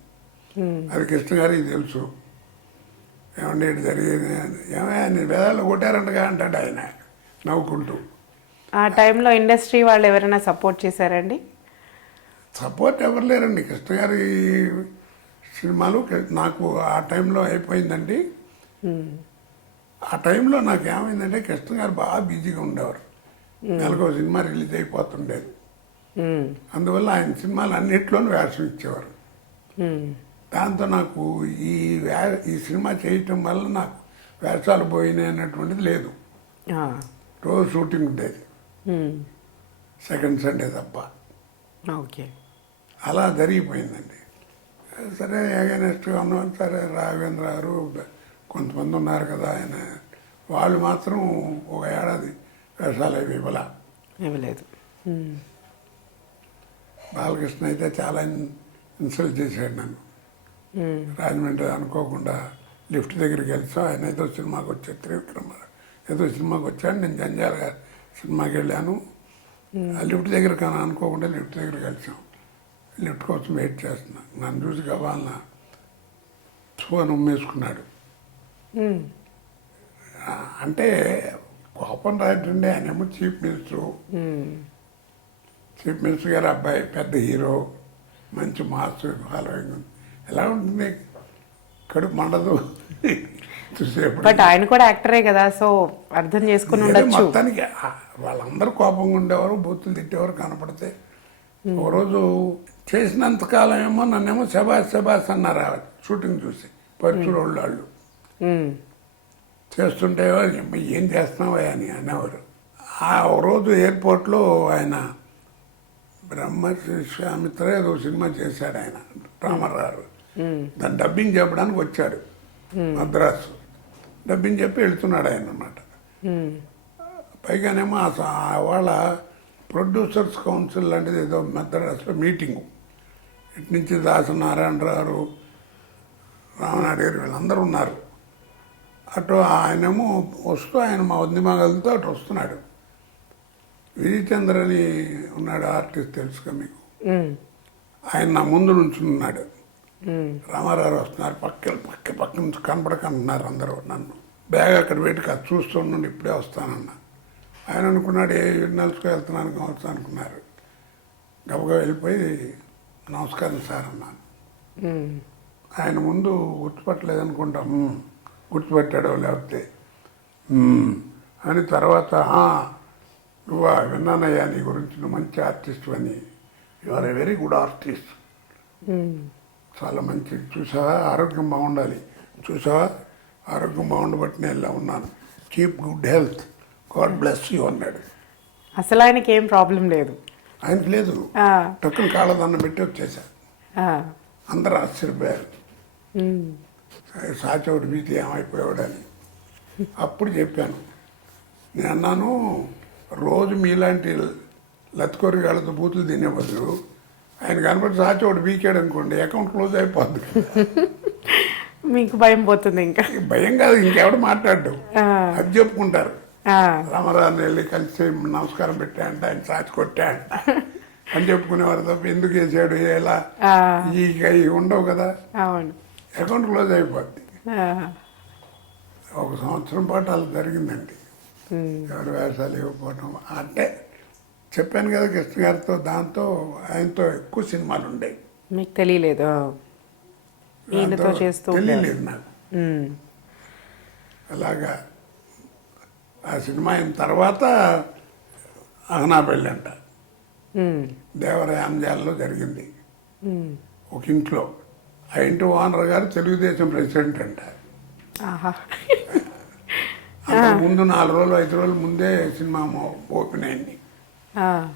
అది కృష్ణ గారికి తెలుసు. ఏమంటే ఇటు జరిగేది, ఏమైనా వేదాలు కొట్టారంటగా అంటాడు ఆయన నవ్వుకుంటూ. ఆ టైంలో ఇండస్ట్రీ వాళ్ళు ఎవరైనా సపోర్ట్ చేశారండి? సపోర్ట్ ఎవరు లేరండి. కృష్ణ గారి సినిమాలు నాకు ఆ టైంలో అయిపోయిందండి. ఆ టైంలో నాకు ఏమైందంటే కృష్ణ గారు బాగా బిజీగా ఉండేవారు. నెలకు సినిమా రిలీజ్ అయిపోతుండేది. అందువల్ల ఆయన సినిమాలు అన్నింటిలోనూ వేషం ఇచ్చేవారు. దాంతో నాకు ఈ సినిమా చేయటం వల్ల నాకు వేషాలు పోయినాయి అన్నటువంటిది లేదు. రోజు షూటింగ్ ఉండేది, సెకండ్ సండే తప్ప. ఓకే, అలా జరిగిపోయిందండి. సరే అగైనెస్ట్గా ఉన్నాం. సరే రాఘవేంద్ర గారు కొంతమంది ఉన్నారు కదా, ఆయన వాళ్ళు మాత్రం ఒక ఏడాది వేషాలు ఇవ్వలేదు. బాలకృష్ణ అయితే చాలా ఇన్సల్ట్ చేశాడు నన్ను. రాజమండ్రి అనుకోకుండా లిఫ్ట్ దగ్గరికి వెళ్తాం. ఆయన ఏదో సినిమాకి వచ్చాడు, త్రివిక్రమ ఏదో సినిమాకి వచ్చాడు. నేను జంజాల గారి సినిమాకి వెళ్ళాను. ఆ లిఫ్ట్ దగ్గర కానీ అనుకోకుండా లిఫ్ట్ దగ్గరికి వెళ్తాం. లిఫ్ట్ కోసం వెయిట్ చేస్తున్నా. నన్ను చూసి కావాలన్నా ఫోన్ ఉమ్మేసుకున్నాడు. అంటే కోపం రాజండి. ఆయనేమో చీఫ్ మినిస్టర్ గారు అబ్బాయి, పెద్ద హీరో, మంచి మాస్ ఫాలోయింగ్ ఉంది. ఎలా ఉంటుంది, కడుపు మండదు చూసేప్పుడు. బట్ ఆయన కూడా యాక్టరే కదా, సో అర్థం చేసుకుని ఉండొచ్చు. మొత్తానికి వాళ్ళందరూ కోపంగా ఉండేవారు, బూతులు తిట్టేవారు కనపడితే. ఒకరోజు చేసినంతకాలం ఏమో నన్నేమో శబాస్ అన్నారు షూటింగ్ చూసి పరుచూరు వాళ్ళు. చేస్తుంటే ఏం చేస్తున్నావా అని అనేవారు. ఆ రోజు ఎయిర్పోర్ట్లో ఆయన బ్రహ్మశ్యామిత్ర ఏదో సినిమా చేశాడు ఆయన, రామారావు. దాన్ని డబ్బింగ్ చెప్పడానికి వచ్చాడు మద్రాసు. డబ్బింగ్ చెప్పి వెళ్తున్నాడు ఆయన అన్నమాట. పైగానేమో వాళ్ళ ప్రొడ్యూసర్స్ కౌన్సిల్ లాంటిది ఏదో మద్రాసులో మీటింగు. ఇటు నుంచి దాసనారాయణరావు, రామనాయుడు గారు వీళ్ళందరూ ఉన్నారు. అటు ఆయనేమో వస్తూ ఆయన మా ఉద్యమగలతో అటు వస్తున్నాడు. విజయచంద్ర అని ఉన్నాడు, ఆర్టిస్ట్ తెలుసుగా మీకు. ఆయన నా ముందు నుంచి ఉన్నాడు. రామారావు వస్తున్నారు, పక్క నుంచి కనపడకంటున్నారు అందరూ. నన్ను బ్యాగ్ అక్కడ పెట్టి కాదు చూస్తుండండి, ఇప్పుడే వస్తానన్నా. ఆయన అనుకున్నాడు నలుచుకు వెళ్తున్నాను కావచ్చు అనుకున్నారు. గబగబా వెళ్ళిపోయి నమస్కారం సార్ అన్నాను. ఆయన ముందు గుర్తుపట్టలేదు అనుకుంటాం. గుర్తుపెట్టాడో లేకపోతే అని తర్వాత నువ్వా విన్నానయ్యా నీ గురించి, నువ్వు మంచి ఆర్టిస్ట్ అని. You are a very good artist, చాలా మంచి. చూసావా ఆరోగ్యం బాగుండాలి, చూసావా ఆరోగ్యం బాగుండబట్టి నేను ఇలా ఉన్నాను. Keep good health, God bless you అన్నాడు. అసలు ఆయనకి ఏం ప్రాబ్లం లేదు. ఆయనకి లేదు. టక్కున కాళ్ళదన్నం పెట్టి వచ్చేసా. అందరూ ఆశ్చర్యపోయారు, సాచోడు బీతి ఏమైపోయాడని. అప్పుడు చెప్పాను, నేను అన్నాను, రోజు మీలాంటి లత్కొరి వాళ్ళతో బూతులు తినే బదులు ఆయన కనబడి సాచోడు బీకాడు అనుకోండి, అకౌంట్ క్లోజ్ అయిపోద్ది. మీకు భయం పోతుంది. ఇంకా భయం కాదు, ఇంకెవడు మాట్లాడు, అది చెప్పుకుంటారు. రామారావుని వెళ్ళి కలిసి నమస్కారం పెట్టా అంటే ఆయన సాచి కొట్టా అని చెప్పుకునేవారు తప్ప ఎందుకు వేసాడు ఎలా ఇవి ఉండవు కదా. అవును, అకౌంట్ క్లోజ్ అయిపోద్ది. 1 సంవత్సరం పాటు అలా జరిగిందండి. ఎవరు వేషాలు ఇవ్వకపోవటం అంటే చెప్పాను కదా, కృష్ణ గారితో దాంతో ఆయనతో ఎక్కువ సినిమాలు ఉండేవి. మీకు తెలియలేదు, ఈయనతో చేస్తూ తెలియలేదు నాకు. అలాగా ఆ సినిమా అయిన తర్వాత అహనా పెళ్ళి అంట దేవరాయ అంజాల్లో జరిగింది ఒక ఇంట్లో. ఆ ఇంటి ఓనర్ గారు తెలుగుదేశం ప్రెసిడెంట్ అంట. ముందు 4 రోజులు 5 రోజుల ముందే సినిమా ఓపెన్ అయింది.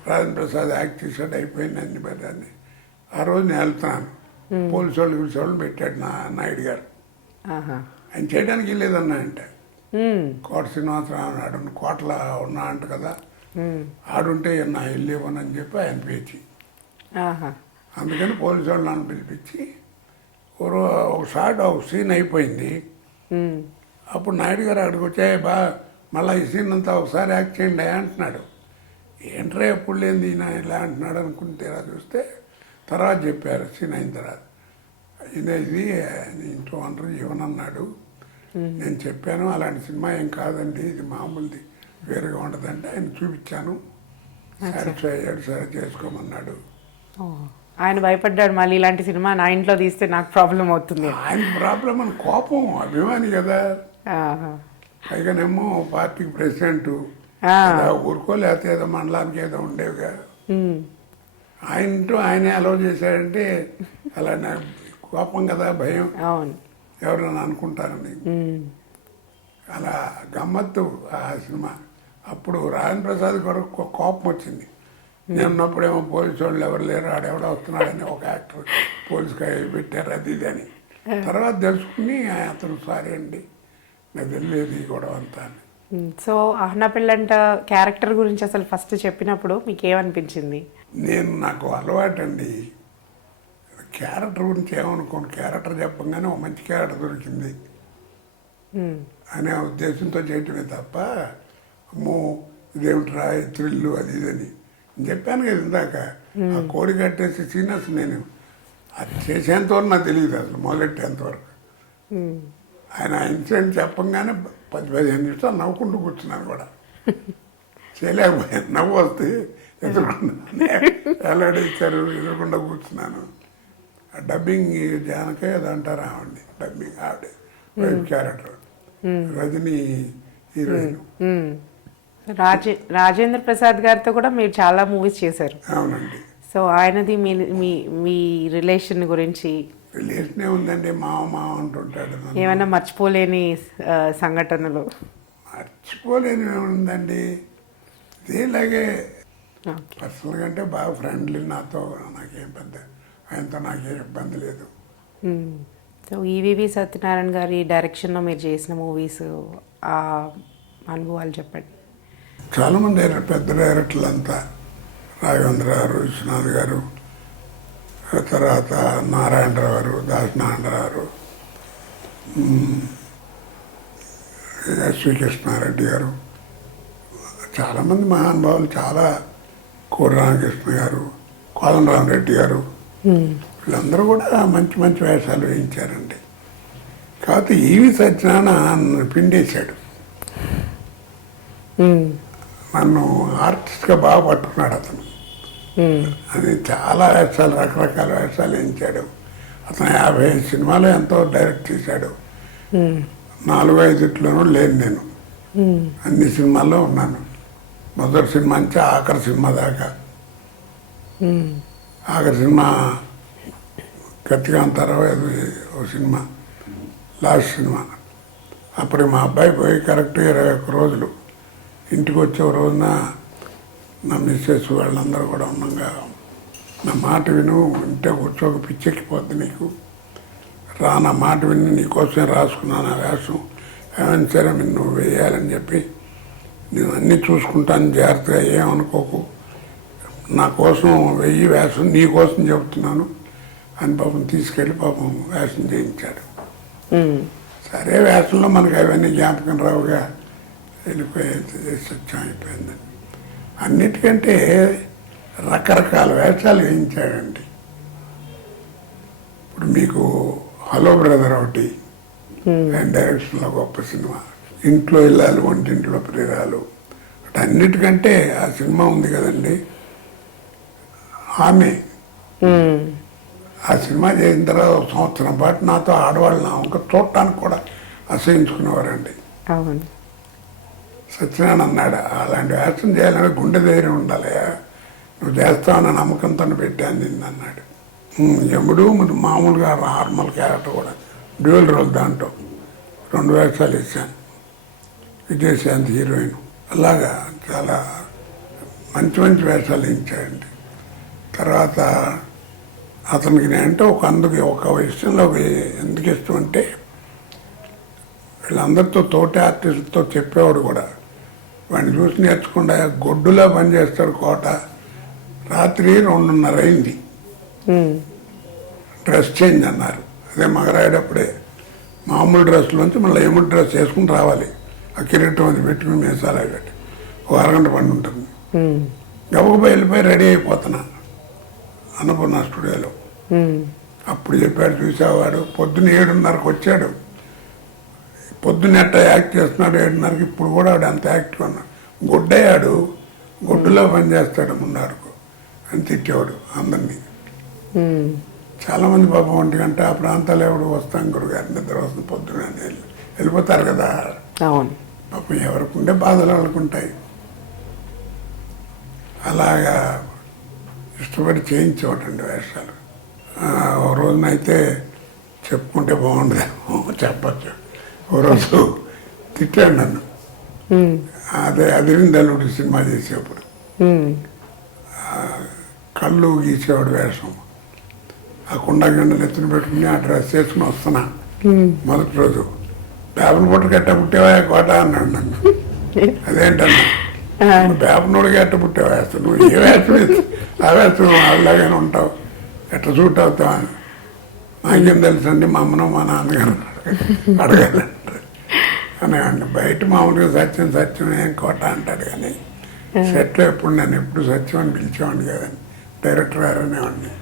రాజేంద్ర ప్రసాద్ యాక్ట్ చేసాడు, అయిపోయింది అన్ని పెద్దాన్ని. ఆ రోజు నేను వెళ్తున్నాను, పోలీసు వాళ్ళు పెట్టాడు నాయుడు గారు. ఆయన చేయడానికి వెళ్ళేదన్నా అంటే కోట శ్రీనివాసరావు అన్నాడు, కోటలో ఉన్నా అంట కదా, ఆడుంటే నా వెళ్ళేవని చెప్పి ఆయన పేచి. అందుకని పోలీసు వాళ్ళు నన్ను పిలిపించి ఒక షాట్ ఒక సీన్ అయిపోయింది. అప్పుడు నాయుడు గారు అక్కడికి వచ్చాయి, మళ్ళీ ఈ సీన్ అంతా ఒకసారి యాక్ట్ చేయండి అంటున్నాడు. ఏంట్రా ఎప్పుడు లేనిది ఈయన ఇలా అంటున్నాడు అనుకుని తీరా చూస్తే తర్వాత చెప్పారు సీన్ అయిన తర్వాత. ఇది ఇంట్లో అందరూ ఇవ్వనన్నాడు. నేను చెప్పాను అలాంటి సినిమా ఏం కాదండి, ఇది మామూలుది వేరుగా ఉండదంటే ఆయన చూపించాను. సాటిస్ఫై అయ్యాడు, సరే చేసుకోమన్నాడు. ఆయన భయపడ్డాడు, మళ్ళీ ఇలాంటి సినిమా నా ఇంట్లో తీస్తే నాకు ప్రాబ్లం అవుతుంది. ఆయన ప్రాబ్లం అని కోపం, అభిమాని కదా. పైగానేమో పార్టీకి ప్రెసిడెంట్, ఊరుకోలేకపోతే ఏదో మండలానికి ఏదో ఉండేవిగా. ఆయనతో ఆయనే అలౌ చేశాడంటే అలా నాకు కోపం కదా, భయం, ఎవరైనా అనుకుంటారని. అలా గమ్మత్తు ఆ సినిమా. అప్పుడు రాజేంద్ర ప్రసాద్ కూడా కోపం వచ్చింది. నేను ఉన్నప్పుడేమో పోలీసు వాళ్ళు ఎవరు లేరు, ఆడెవడో వస్తున్నాడని ఒక యాక్టర్ పోలీసుగా పెట్టారు అది ఇది అని. తర్వాత తెలుసుకుని అతను సారీ అండి నాకు తెలియదు ఈ గొడవ అంతా అని. సో అహనా పెళ్ళంట క్యారెక్టర్ గురించి అసలు ఫస్ట్ చెప్పినప్పుడు మీకు ఏమనిపించింది? నాకు అలవాటండి క్యారెక్టర్ గురించి ఏమనుకోను. క్యారెక్టర్ చెప్పగానే ఒక మంచి క్యారెక్టర్ దొరికింది అనే ఉద్దేశంతో చేయటమే తప్ప అమ్మో ఇదేమిట్రా థ్రిల్లు అది ఇదని చెప్పాను కదా ఇందాక. ఆ కోడి కట్టేసి సీనియర్స్ నేను అది చేసేంతవరకు నాకు తెలియదు, అసలు మొదలెట్టేంతవరకు. ఆయన ఇన్సిడెంట్ చెప్పంగానే 10-15 నిమిషాలు నవ్వుకుంటూ కూర్చున్నాను కూడా. చేయలేకపోయాను, నవ్వు వస్తే ఎదుర్కొన్నా ఎలాడిచ్చారు ఎదుర్కొండా కూర్చున్నాను. డబ్బింగ్ జానకే అది అంటారు ఆవిడ్ని, డబ్బింగ్ ఆవిడ wife character Rajani heroine. Rajendra Prasad గారితో కూడా మీరు చాలా మూవీస్ చేశారు. అవునండి. సో ఆయనది మీ రిలేషన్ గురించి? రిలేషన్ ఏముందండి, మామ అంటుంటాడు. ఏమైనా మర్చిపోలేని సంఘటనలు? మర్చిపోలేని ఏముందండి, ఇలాగే పర్సనల్గా అంటే బాగా ఫ్రెండ్లీ. నాతో నాకేం పెద్ద ఆయనతో నాకేం ఇబ్బంది లేదు. సో ఈవీవి సత్యనారాయణ గారి డైరెక్షన్లో మీరు చేసిన మూవీస్ ఆ అనుభవాలు చెప్పండి. చాలామంది పెద్ద డైరెక్టర్లు అంతా, రాఘవేంద్ర గారు, విశ్వనాథ్ గారు, తర్వాత నారాయణరావు గారు, దాసనారాయణరావు గారు, ఎస్వి కృష్ణారెడ్డి గారు, చాలామంది మహానుభావులు, చాలా కోడి రామకృష్ణ గారు, కోదండరామరెడ్డి గారు, వీళ్ళందరూ కూడా మంచి మంచి వేషాలు వేయించారండి. కాకపోతే ఈవి సత్యనారాయణ పిండేశాడు. నన్ను ఆర్టిస్ట్గా బాగా పట్టుకున్నాడు అతను. అది చాలా వేషాలు, రకరకాల వేషాలు వేయించాడు. అతను 55 సినిమాలు ఎంతో డైరెక్ట్ చేశాడు. 4-5 లేను నేను, అన్ని సినిమాల్లో ఉన్నాను. మొదటి సినిమా నుంచి ఆఖరి సినిమా దాకా. ఆఖరి సినిమా కత్తికాంతారావు ఓ సినిమా, లాస్ట్ సినిమా. అప్పుడు మా అబ్బాయి పోయి కరెక్ట్గా 21 రోజులు. ఇంటికి వచ్చే రోజున నా మిస్సెస్ వాళ్ళందరూ కూడా ఉన్నాగా, నా మాట విను, ఇంటే కూర్చోక పిచ్చెక్కిపోద్ది నీకు, రా, నా మాట విని నీకోసమే రాసుకున్నాను ఆ వేషం, ఏమైనా సరే నువ్వు వేయాలని చెప్పి, నేను అన్నీ చూసుకుంటాను, జాగ్రత్తగా ఏమనుకోకు, నా కోసం వెయ్యి వేషం, నీ కోసం చెబుతున్నాను అని పాపం తీసుకెళ్ళి పాపం వేషం చేయించాడు. సరే, వేషంలో మనకు అవన్నీ జ్ఞాపకం రావుగా, వెళ్ళిపోయేది సత్యం అయిపోయింది. అన్నిటికంటే రకరకాల వేషాలు వేయించాడండి. ఇప్పుడు మీకు హలో బ్రదర్ ఒకటి, ఆయన డైరెక్షన్లో గొప్ప సినిమా, ఇంట్లో ఇల్లాలు వంటింట్లో ప్రియురాలు, అన్నిటికంటే ఆ సినిమా ఉంది కదండి, ఆమె. ఆ సినిమా చేసిన తర్వాత 1 సంవత్సరం పాటు నాతో ఆడవాళ్ళని ఇంకా చూడటానికి కూడా అసహించుకునేవారండి. సత్యనారాయణ అన్నాడు, అలాంటి వేషం చేయాలని గుండె ధైర్యం ఉండాలి, నువ్వు చేస్తావన్న నమ్మకంతో పెట్టాను నిన్ను అన్నాడు. యముడు మామూలుగా నార్మల్ క్యారెక్టర్ కూడా డ్యూయల్ రోల్, దాంట్లో 2 వేషాలు ఇచ్చాను. విజయశాంతి హీరోయిన్, అలాగా చాలా మంచి మంచి వేషాలు ఇచ్చాయండి. తర్వాత అతనికి నేనంటే అందుకు ఒక విషయంలో ఎందుకు ఇష్టం అంటే, వీళ్ళందరితో తోటి ఆర్టిస్టులతో చెప్పేవాడు కూడా, వాడిని చూసి నేర్చుకుండా గొడ్డులా పనిచేస్తాడు కోట. రాత్రి 2:30 అయింది, డ్రెస్ చేంజ్ అన్నారు. అదే మగరాయేటప్పుడే మామూలు డ్రెస్లోంచి మళ్ళీ ఎముడు డ్రెస్ వేసుకుని రావాలి, ఆ కిరీటం అది పెట్టుకుని మీసాలు అవి పెట్టి, 1 అరగంట పని ఉంటుంది. గబగబా వెళ్ళిపోయి రెడీ అయిపోతున్నా అన్నపూర్ణ స్టూడియోలో. అప్పుడు చెప్పాడు, చూసేవాడు పొద్దున్న 7:30కి వచ్చాడు, పొద్దున్న ఎట్ట యాక్ట్ చేస్తున్నాడు 7:30కి, ఇప్పుడు కూడా వాడు అంత యాక్టివ్ అన్నాడు. గొడ్డయ్యాడు, గొడ్డులో పనిచేస్తాడు ముందాడుకు అని తిట్టేవాడు అందరినీ. చాలామంది పాపం 1 గంట ఆ ప్రాంతాలు ఎవడు వస్తాం గురుగారి నిద్ర వస్తుంది పొద్దున వెళ్ళిపోతారు కదా. పాపం ఎవరికి ఉండే బాధలు వాళ్ళకుంటాయి. అలాగా ఇష్టపడి చేయించేవాడండి వేషాలు. ఓ రోజునైతే చెప్పుకుంటే బాగుండదేమో, చెప్పచ్చు. ఓ రోజు తిట్టాడు నన్ను, అదే అదిరిందల్లుడు సినిమా చేసేప్పుడు కళ్ళు గీసేవాడు వేషం. ఆ కుండగండలు ఎత్తున పెట్టుకుని ఆ డ్రెస్ వేసుకుని వస్తున్నా. మొదటి రోజు పేపర్ పొట్టు గట్ట పుట్టేవా కోట అన్నాడు నన్ను. అదేంటన్నా, పేపర్నోడికి ఎట్ట పుట్టే వేస్తావు, నువ్వు ఏ వేస్తావు ఆ వేస్తావు, అలాగనే ఉంటావు, ఎట్ట సూట్ అవుతావు అని. నాకేం తెలుసండి, మా అమ్మను మా నాన్నగారు అడగాలంటారు అని. బయట మామూలుగా సత్యం సత్యం ఏం కోట అంటాడు, కానీ సెట్లో ఎప్పుడు నేను ఎప్పుడు సత్యం అని పిలిచేవాడిని కదండి, డైరెక్టర్ గారు అనేవాడిని.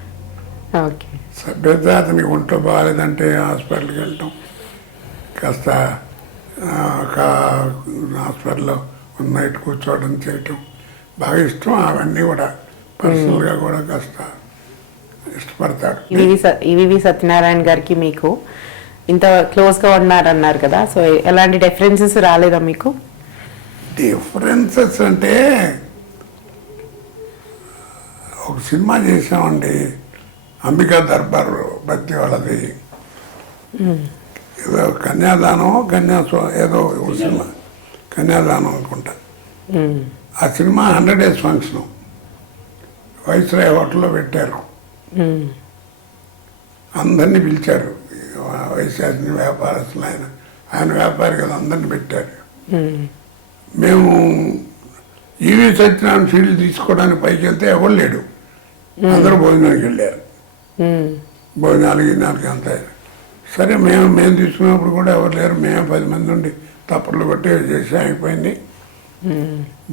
సభ్యత అతనికి ఒంట్లో బాగాలేదంటే హాస్పిటల్కి వెళ్ళటం, కాస్త హాస్పిటల్లో నైట్ కూర్చోవడం చేయటం బాగా ఇష్టం. అవన్నీ కూడా పర్సనల్గా కూడా కాస్త ఇష్టపడతాడు. ఈవీవి సత్యనారాయణ గారికి మీకు ఇంత క్లోజ్గా ఉన్నారన్నారు కదా, సో ఎలాంటి డిఫరెన్సెస్ రాలేదా మీకు? డిఫరెన్సెస్ అంటే, ఒక సినిమా చేసామండి, అంబికా దర్బార్ బత్తి వాళ్ళది, ఏదో కన్యాదానం ఏదో ఒక సినిమా, కన్యాదానం అనుకుంటా. ఆ సినిమా 100 days ఫంక్షన్ వైస్రాయ్ హోటల్లో పెట్టారు. అందరినీ పిలిచారు, వైశాఖని వ్యాపారస్తులు, ఆయన వ్యాపారి కదా, అందరిని పెట్టారు. మేము ఈవీ సత్యనారాయణ ఫీల్డ్ తీసుకోవడానికి పైకి వెళ్తే ఎవరు లేడు, అందరూ భోజనానికి వెళ్ళారు. భోజనాలకి అంతా సరే మేము తీసుకున్నప్పుడు కూడా ఎవరు లేరు, మేము 10 మంది ఉండి తప్పట్లు కొట్టి చేసి అయిపోయింది.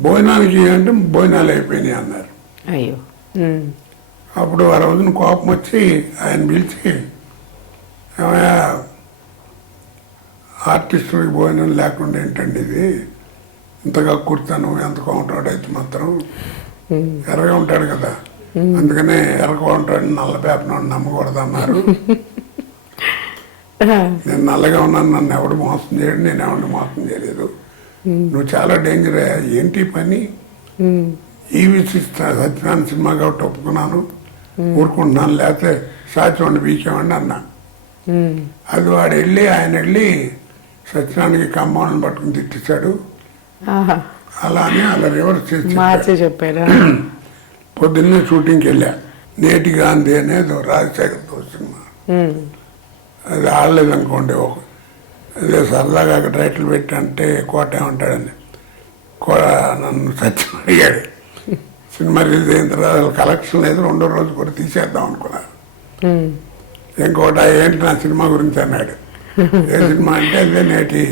భోజనానికి అంటే భోజనాలు అయిపోయినాయి అన్నారు. అయ్యో. అప్పుడు ఆ రోజున కోపం వచ్చి ఆయన పిలిచి, ఏమయ్యా ఆర్టిస్టులకి భోజనం లేకుండా ఏంటండి ఇది, ఇంతగా కుర్తాను ఎంత కౌంటాడు అయితే మాత్రం ఎర్రగా ఉంటాడు కదా, అందుకనే ఎర్రగా ఉంటాడు, నల్ల పేపర్ నమ్మకూడదు అన్నారు. నేను నల్లగా ఉన్నాను, నన్ను ఎవడు మోసం చేయడు, నేను ఎవరిని మోసం చేయలేదు, నువ్వు చాలా డేంజర్. ఏంటి పని, ఈవి సత్యనారాయణ సినిమా కాబట్టి ఒప్పుకున్నాను, ఊరుకుంటున్నాను, లేకపోతే సాధ్యమండి బీకేమండి అన్నా. అది ఆయన వెళ్ళి సత్యనారాయణకి కమ్మాలను పట్టుకుని తిట్టించాడు. అలా అని అలా రివర్స్ చేసి చెప్పారా. పొద్దున్నే షూటింగ్కి వెళ్ళా. నేటి గాంధీ అనేది రాజశేఖర్తో సినిమా, అది ఆడలేదు అనుకోండి. అదే సరదాగా అక్కడ టైటిల్ పెట్టి అంటే కోట ఏమంటాడని నన్ను సత్యం అడిగాడు. సినిమా రిలీజ్ అయిన తర్వాత కలెక్షన్ లేదు, 2వ రోజు కూడా తీసేద్దాం అనుకున్నారు. ఇంకోట ఏంటి నా సినిమా గురించి అన్నాడు. ఏ సినిమా అంటే అదే నేటి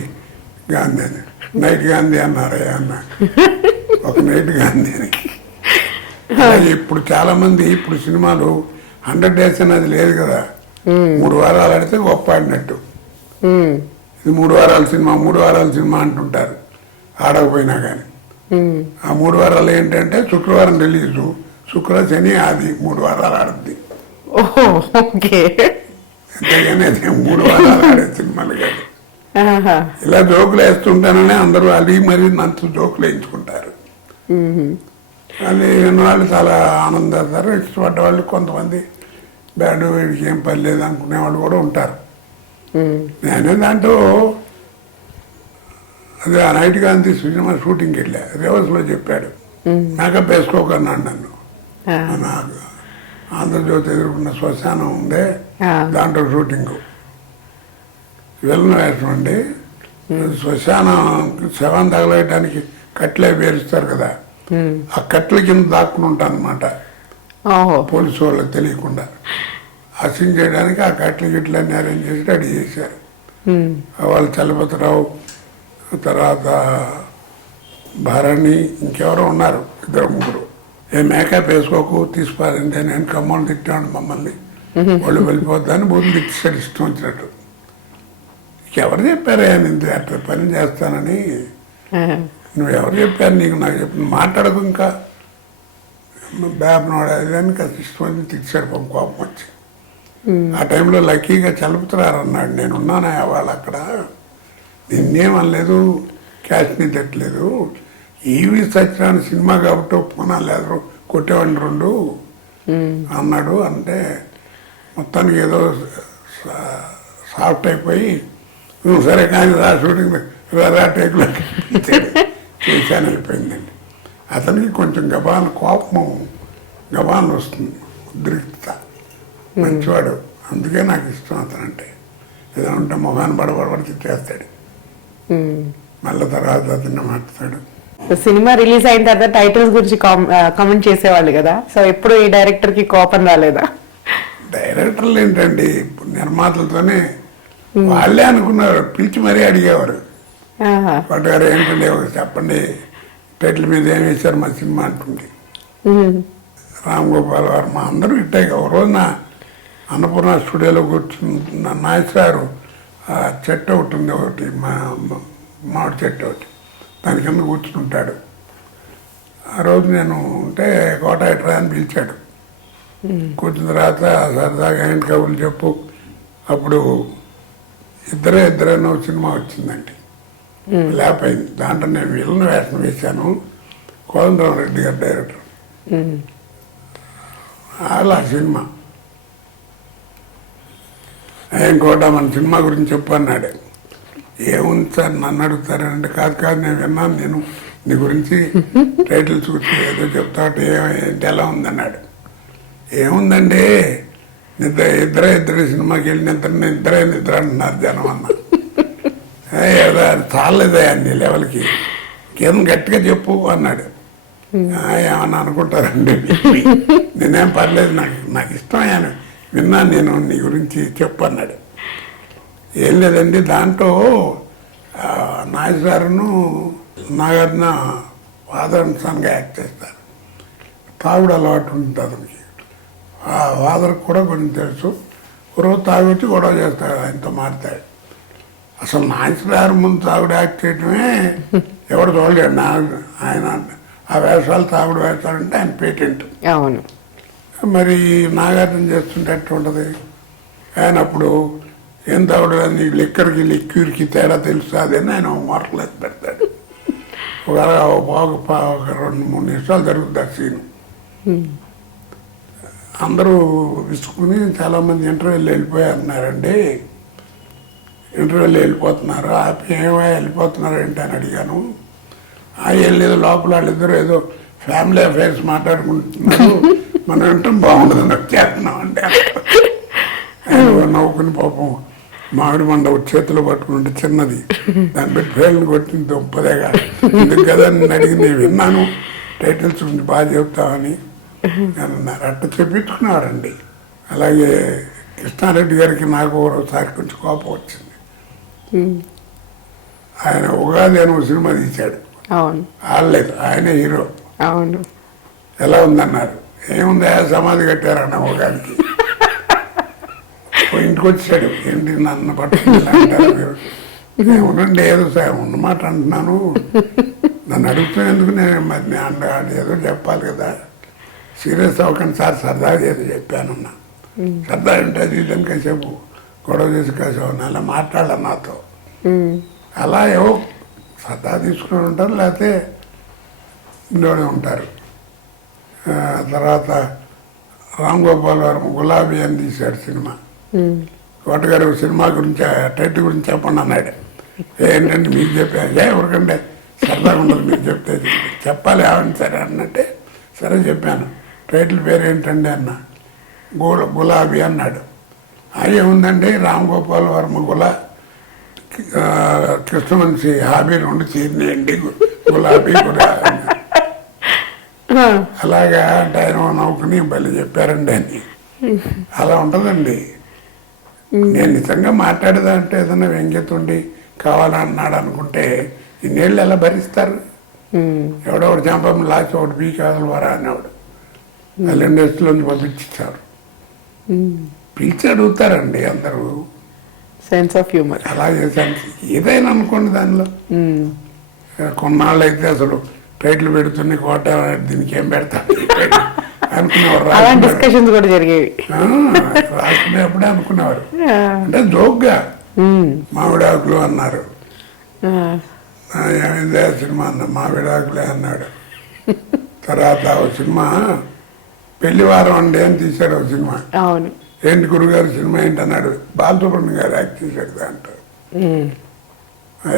గాంధీ అని. నైట్ గాంధీ అన్నారు అన్న, ఒక నైట్ గాంధీ అని. ఇప్పుడు చాలా మంది ఇప్పుడు సినిమాలు 100 days అనేది లేదు కదా, 3 వారాలు ఆడితే గొప్ప ఆడినట్టు. ఇది 3 వారాల సినిమా 3 వారాల సినిమా అంటుంటారు ఆడకపోయినా కానీ. ఆ 3 వారాలు ఏంటంటే శుక్రవారం రిలీజు, శని ఆది 3 వారాలు ఆడుద్ది. అంతేగాని అది 3 వారాలు ఆడే సినిమాలు కాదు. ఇలా జోకులు వేస్తుంటానని అందరూ అలిగి మరీ నన్ను జోకులు వేయించుకుంటారు. అది వాళ్ళు చాలా ఆనందపడతారు. ఇష్టపడ్డ వాళ్ళు కొంతమంది బ్యాడ్, వీడికి ఏం పని లేదు అనుకునే వాళ్ళు కూడా ఉంటారు. నేనే దాంట్లో అదే ఆ నైట్ గాంధీ సినిమా షూటింగ్కి వెళ్ళా, రివర్స్లో చెప్పాడు, మేకప్ వేసుకోకన్నాడు నన్ను. నాకు ఆంధ్రజ్యోతి ఎదుర్కొన్న శ్మశానం ఉందే, దాంట్లో షూటింగ్ విలన్ వేషం అండి. శ్మశానం శవం తగలేయడానికి కట్లే పేరుస్తారు కదా, ఆ కట్ల కింద దాక్కుని ఉంటాను అనమాట, పోలీసు వాళ్ళకి తెలియకుండా. ఆ సీన్ చేయడానికి ఆ కట్ల గిట్లన్నీ అరేంజ్ చేసి రెడీ చేశారు. వాళ్ళు చలపతిరావు, తర్వాత భరణి, ఇంకెవరో ఉన్నారు 2-3. ఏ మేకప్ వేసుకోకు తీసిపారంటే నేను కమ్మలు తిట్టాను మమ్మల్ని, వాళ్ళు వెళ్ళిపోద్దని బూతులు తిట్టాడు ఇష్టం వచ్చినట్టు. ఎవరు చెప్పారా నేను అట్లా పని చేస్తానని, నువ్వు ఎవరు చెప్పారు నీకు, నాకు చెప్పిన మాట్లాడకు, ఇంకా బ్యాబ్నోడు అని కాస్త ఇష్టం వచ్చి తిట్టాడు. కోపం వచ్చి ఆ టైంలో లక్కీగా చలుపుతున్నారు అన్నాడు. నేనున్నానా వాళ్ళు అక్కడ, నిన్నేమనలేదు, క్యాష్ని తిట్టలేదు, ఈవి సత్యనారాయణ సినిమా కాబట్టి ఒప్పుకున్నా, లేదు కొట్టేవాడిని 2 అన్నాడు. అంటే మొత్తానికి ఏదో సాఫ్ట్ అయిపోయి, సరే కానీ రా షూటింగ్ రా టేకులో చేశాను అయిపోయిందండి. అతనికి కొంచెం గబాన్ వస్తుంది, ఉద్రిక్తత, మంచివాడు, అందుకే నాకు ఇష్టం అతనంటే. ఏదో ఉంటే మొహాన్ని బడబడబడి తిట్టేస్తాడు, మళ్ళీ తర్వాత అతన్ని మాట్లాడు. సినిమా రిలీజ్ అయిన తర్వాత టైటిల్స్ గురించి కామెంట్ చేసేవాళ్ళు కదా, సో ఎప్పుడు ఈ డైరెక్టర్ కి కోపం రాలేదా? డైరెక్టర్లు ఏంటండి, నిర్మాతలతోనే వాళ్ళే అనుకున్నారు, పిలిచి మరీ అడిగేవారు. వాటి గారు ఏంటంటే చెప్పండి టైటిల్ మీద ఏం వేశారు మా సినిమా అంటుంది. రామ్ గోపాల్ వర్మ అందరూ ఇట్టాయి. ఒక రోజున అన్నపూర్ణ స్టూడియోలో కూర్చున్న నాయసారు చెట్టు ఒకటి ఉంది, ఒకటి మామిడి చెట్టు ఒకటి, దాని కింద కూర్చుంటాడు. ఆ రోజు నేను ఉంటే కోట ఎట్రా అని పిలిచాడు. కూర్చున్న తర్వాత సరదాగా ఏంటి కబుర్లు చెప్పు. అప్పుడు ఇద్దరేనో సినిమా వచ్చిందండి, లేకపోయింది. దాంట్లో నేను విలన్ వేషం వేశాను, కోదండరామ్ రెడ్డి గారు డైరెక్టర్. అలా సినిమా ఇంకోట మన సినిమా గురించి చెప్పు అన్నాడు. ఏముంది సార్ నన్ను అడుగుతారంటే, కాదు నేను విన్నాను, నేను నీ గురించి టైటిల్ చూసి ఏదో చెప్తాడు, ఏంటి ఎలా ఉందన్నాడు. ఏముందండి ఇద్దరే సినిమాకి వెళ్ళి నిద్ర అంటున్నారు జనం అన్న. ఏదో చాలేదా నీ లెవెల్కి, కేంద్రం గట్టిగా చెప్పు అన్నాడు. ఏమన్నా అనుకుంటారండి, నేనేం పర్లేదు, నాకు ఇష్టం, ఆయన విన్నాను నేను నీ గురించి చెప్పు అన్నాడు. ఏం లేదండి దాంట్లో నాగేశ్వరను నాగార్జున ఫాదర్ అండ్ సన్గా యాక్ట్ చేస్తారు. తాగుడు అలవాటు ఉంటుంది అతనికి. ఆ ఫాదర్కి కూడా కొంచెం తెలుసు. రోజు తాగొచ్చి గొడవ చేస్తాడు, ఆయనతో మారుతాడు. అసలు నాగేశ్వర ముందు తాగుడు యాక్ట్ చేయటమే ఎవరు చూడలేడు. ఆయన ఆ వేషాలు తాగుడు వేషాలు అంటే ఆయన పేటెంట్. అవును. మరి నాగార్జున చేస్తుంటే ఎట్లా ఉంటుంది? ఆయన అప్పుడు ఏం తాగుడు నీకు లిక్కర్కి లిక్యూర్కి తేడా తెలుసు అదని ఆయన మార్కులు ఎత్తి పెడతాడు. ఒక 2-3 నిమిషాలు జరుగుతుంది ఆ సీను. అందరూ విసుకుని చాలామంది ఇంటర్వ్యూలు వెళ్ళిపోయారన్నారండి. ఇంటర్వ్యూలు వెళ్ళిపోతున్నారు. ఆపి ఏమో వెళ్ళిపోతున్నారు ఏంటి అని అడిగాను. వెళ్ళేదో లోపల వాళ్ళిద్దరూ ఏదో ఫ్యామిలీ అఫైర్స్ మాట్లాడుకుంటున్నారు, మనం వింటాం బాగుండదని వచ్చేస్తున్నాం అంటే నవ్వుకుని పాపం మామిడి మండ చేతిలో పట్టుకుంటే చిన్నది దాన్ని పెట్టి ఫెయిల్ని కొట్టింది ఒప్పదేగా ఎందుకు కదా నేను అడిగి నేను విన్నాను టైటిల్స్ గురించి బాగా చెప్తామని అన్నారు. అట్ట చెప్పించుకున్నారండి. అలాగే కృష్ణారెడ్డి గారికి నాకు ఒకసారి కొంచెం కోపం వచ్చింది. ఆయన ఉగాది అని ఒక సినిమా తీశాడు. ఆడలేదు, ఆయనే హీరో. అవును. ఎలా ఉందన్నారు. ఏముంది సమాధి కట్టారన్న ఉగాదికి. ఇంటికి వచ్చాడు. ఏంటి నన్ను పట్టుకుంటా అంటారు మీరు? ఏమనండి ఏదో ఉన్నమాట అంటున్నాను. నన్ను అడుగుతున్నందుకు నేను మరి ఏదో చెప్పాలి కదా. సీరియస్ అవ్వకండి సార్, సరదాగా ఏదో చెప్పానన్నా. సరదా అంటే అది ఇదని కాసేపు గొడవ చేసి కాసేపు అలా మాట్లాడాలి నాతో. అలా ఏవో సరదా తీసుకుని ఉంటారు, లేకపోతే ఇంట్లోనే ఉంటారు. తర్వాత రామ్ గోపాల్ వర్మ గులాబీ అని తీశాడు సినిమా. కోటగారు సినిమా గురించి టైటిల్ గురించి చెప్పండి అన్నాడు. ఏంటంటే మీకు చెప్పాను ఎవరికంటే సరదాగా ఉండదు, మీరు చెప్తే చెప్పాలి ఏమని సరే అన్నట్టే సరే చెప్పాను. టైటిల్ పేరు ఏంటండి అన్న. గులాబీ అన్నాడు. అది ఏముందండి రామ్ గోపాల్ వర్మ కృష్ణవంశీ హాబీ రెండు చేరినాయండి గులాబీ కూడా. అలాగా అంటే ఆయన నవ్వుకుని బలి చెప్పారండి అని. అలా ఉంటుందండి. నేను నిజంగా మాట్లాడేదంటే ఏదైనా వ్యంగ్యతుండి కావాలన్నాడు అనుకుంటే ఇన్నేళ్ళు ఎలా భరిస్తారు? ఎవడొకటి చంపం లాస్ట్ ఒకటి బీ కావాలి వరా అనేవాడు. వాళ్ళు ఇండస్ట్రీలోంచి పంపించారు. పిలిచి అడుగుతారండి అందరూ. సెన్స్ ఆఫ్ హ్యూమర్ అలా చేశాను. ఏదైనా అనుకోండి దానిలో. కొన్నాళ్ళు అయితే అసలు టైటిల్ పెడుతున్న కోట దీనికి ఏం పెడతాడు అనుకునేవారు. డిస్కషన్స్ కూడా జరిగేవి. రాసుకునేప్పుడే అనుకునేవారు. అంటే జోక్గా మామిడాకులు అన్నారు. ఏమైందే సినిమా అన్న మామిడాకులే అన్నాడు. తర్వాత ఒక సినిమా పెళ్లివారం అండి అని తీశాడు ఒక సినిమా. అవును. ఏంటి గురుగారు సినిమా ఏంటన్నాడు. బాలసుబ్రహ్మణ్యం గారు యాక్ట్ చేశాడు దాంట్లో.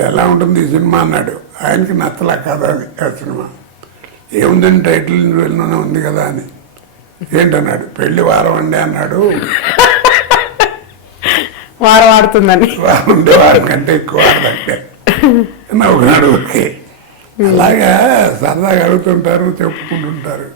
ఎలా ఉంటుంది ఈ సినిమా అన్నాడు. ఆయనకి నచ్చలా కదా అది ఆ సినిమా. ఏముందని టైటిల్ వెళ్ళిన ఉంది కదా అని. ఏంటన్నాడు. పెళ్లి వారం అండి అన్నాడు. వారం ఆడుతుందని. వారం ఉండే వారం కంటే ఎక్కువ ఆడదంటే నవ్వుకున్నాడు. ఓకే అలాగా సరదాగా అడుగుతుంటారు, చెప్పుకుంటుంటారు.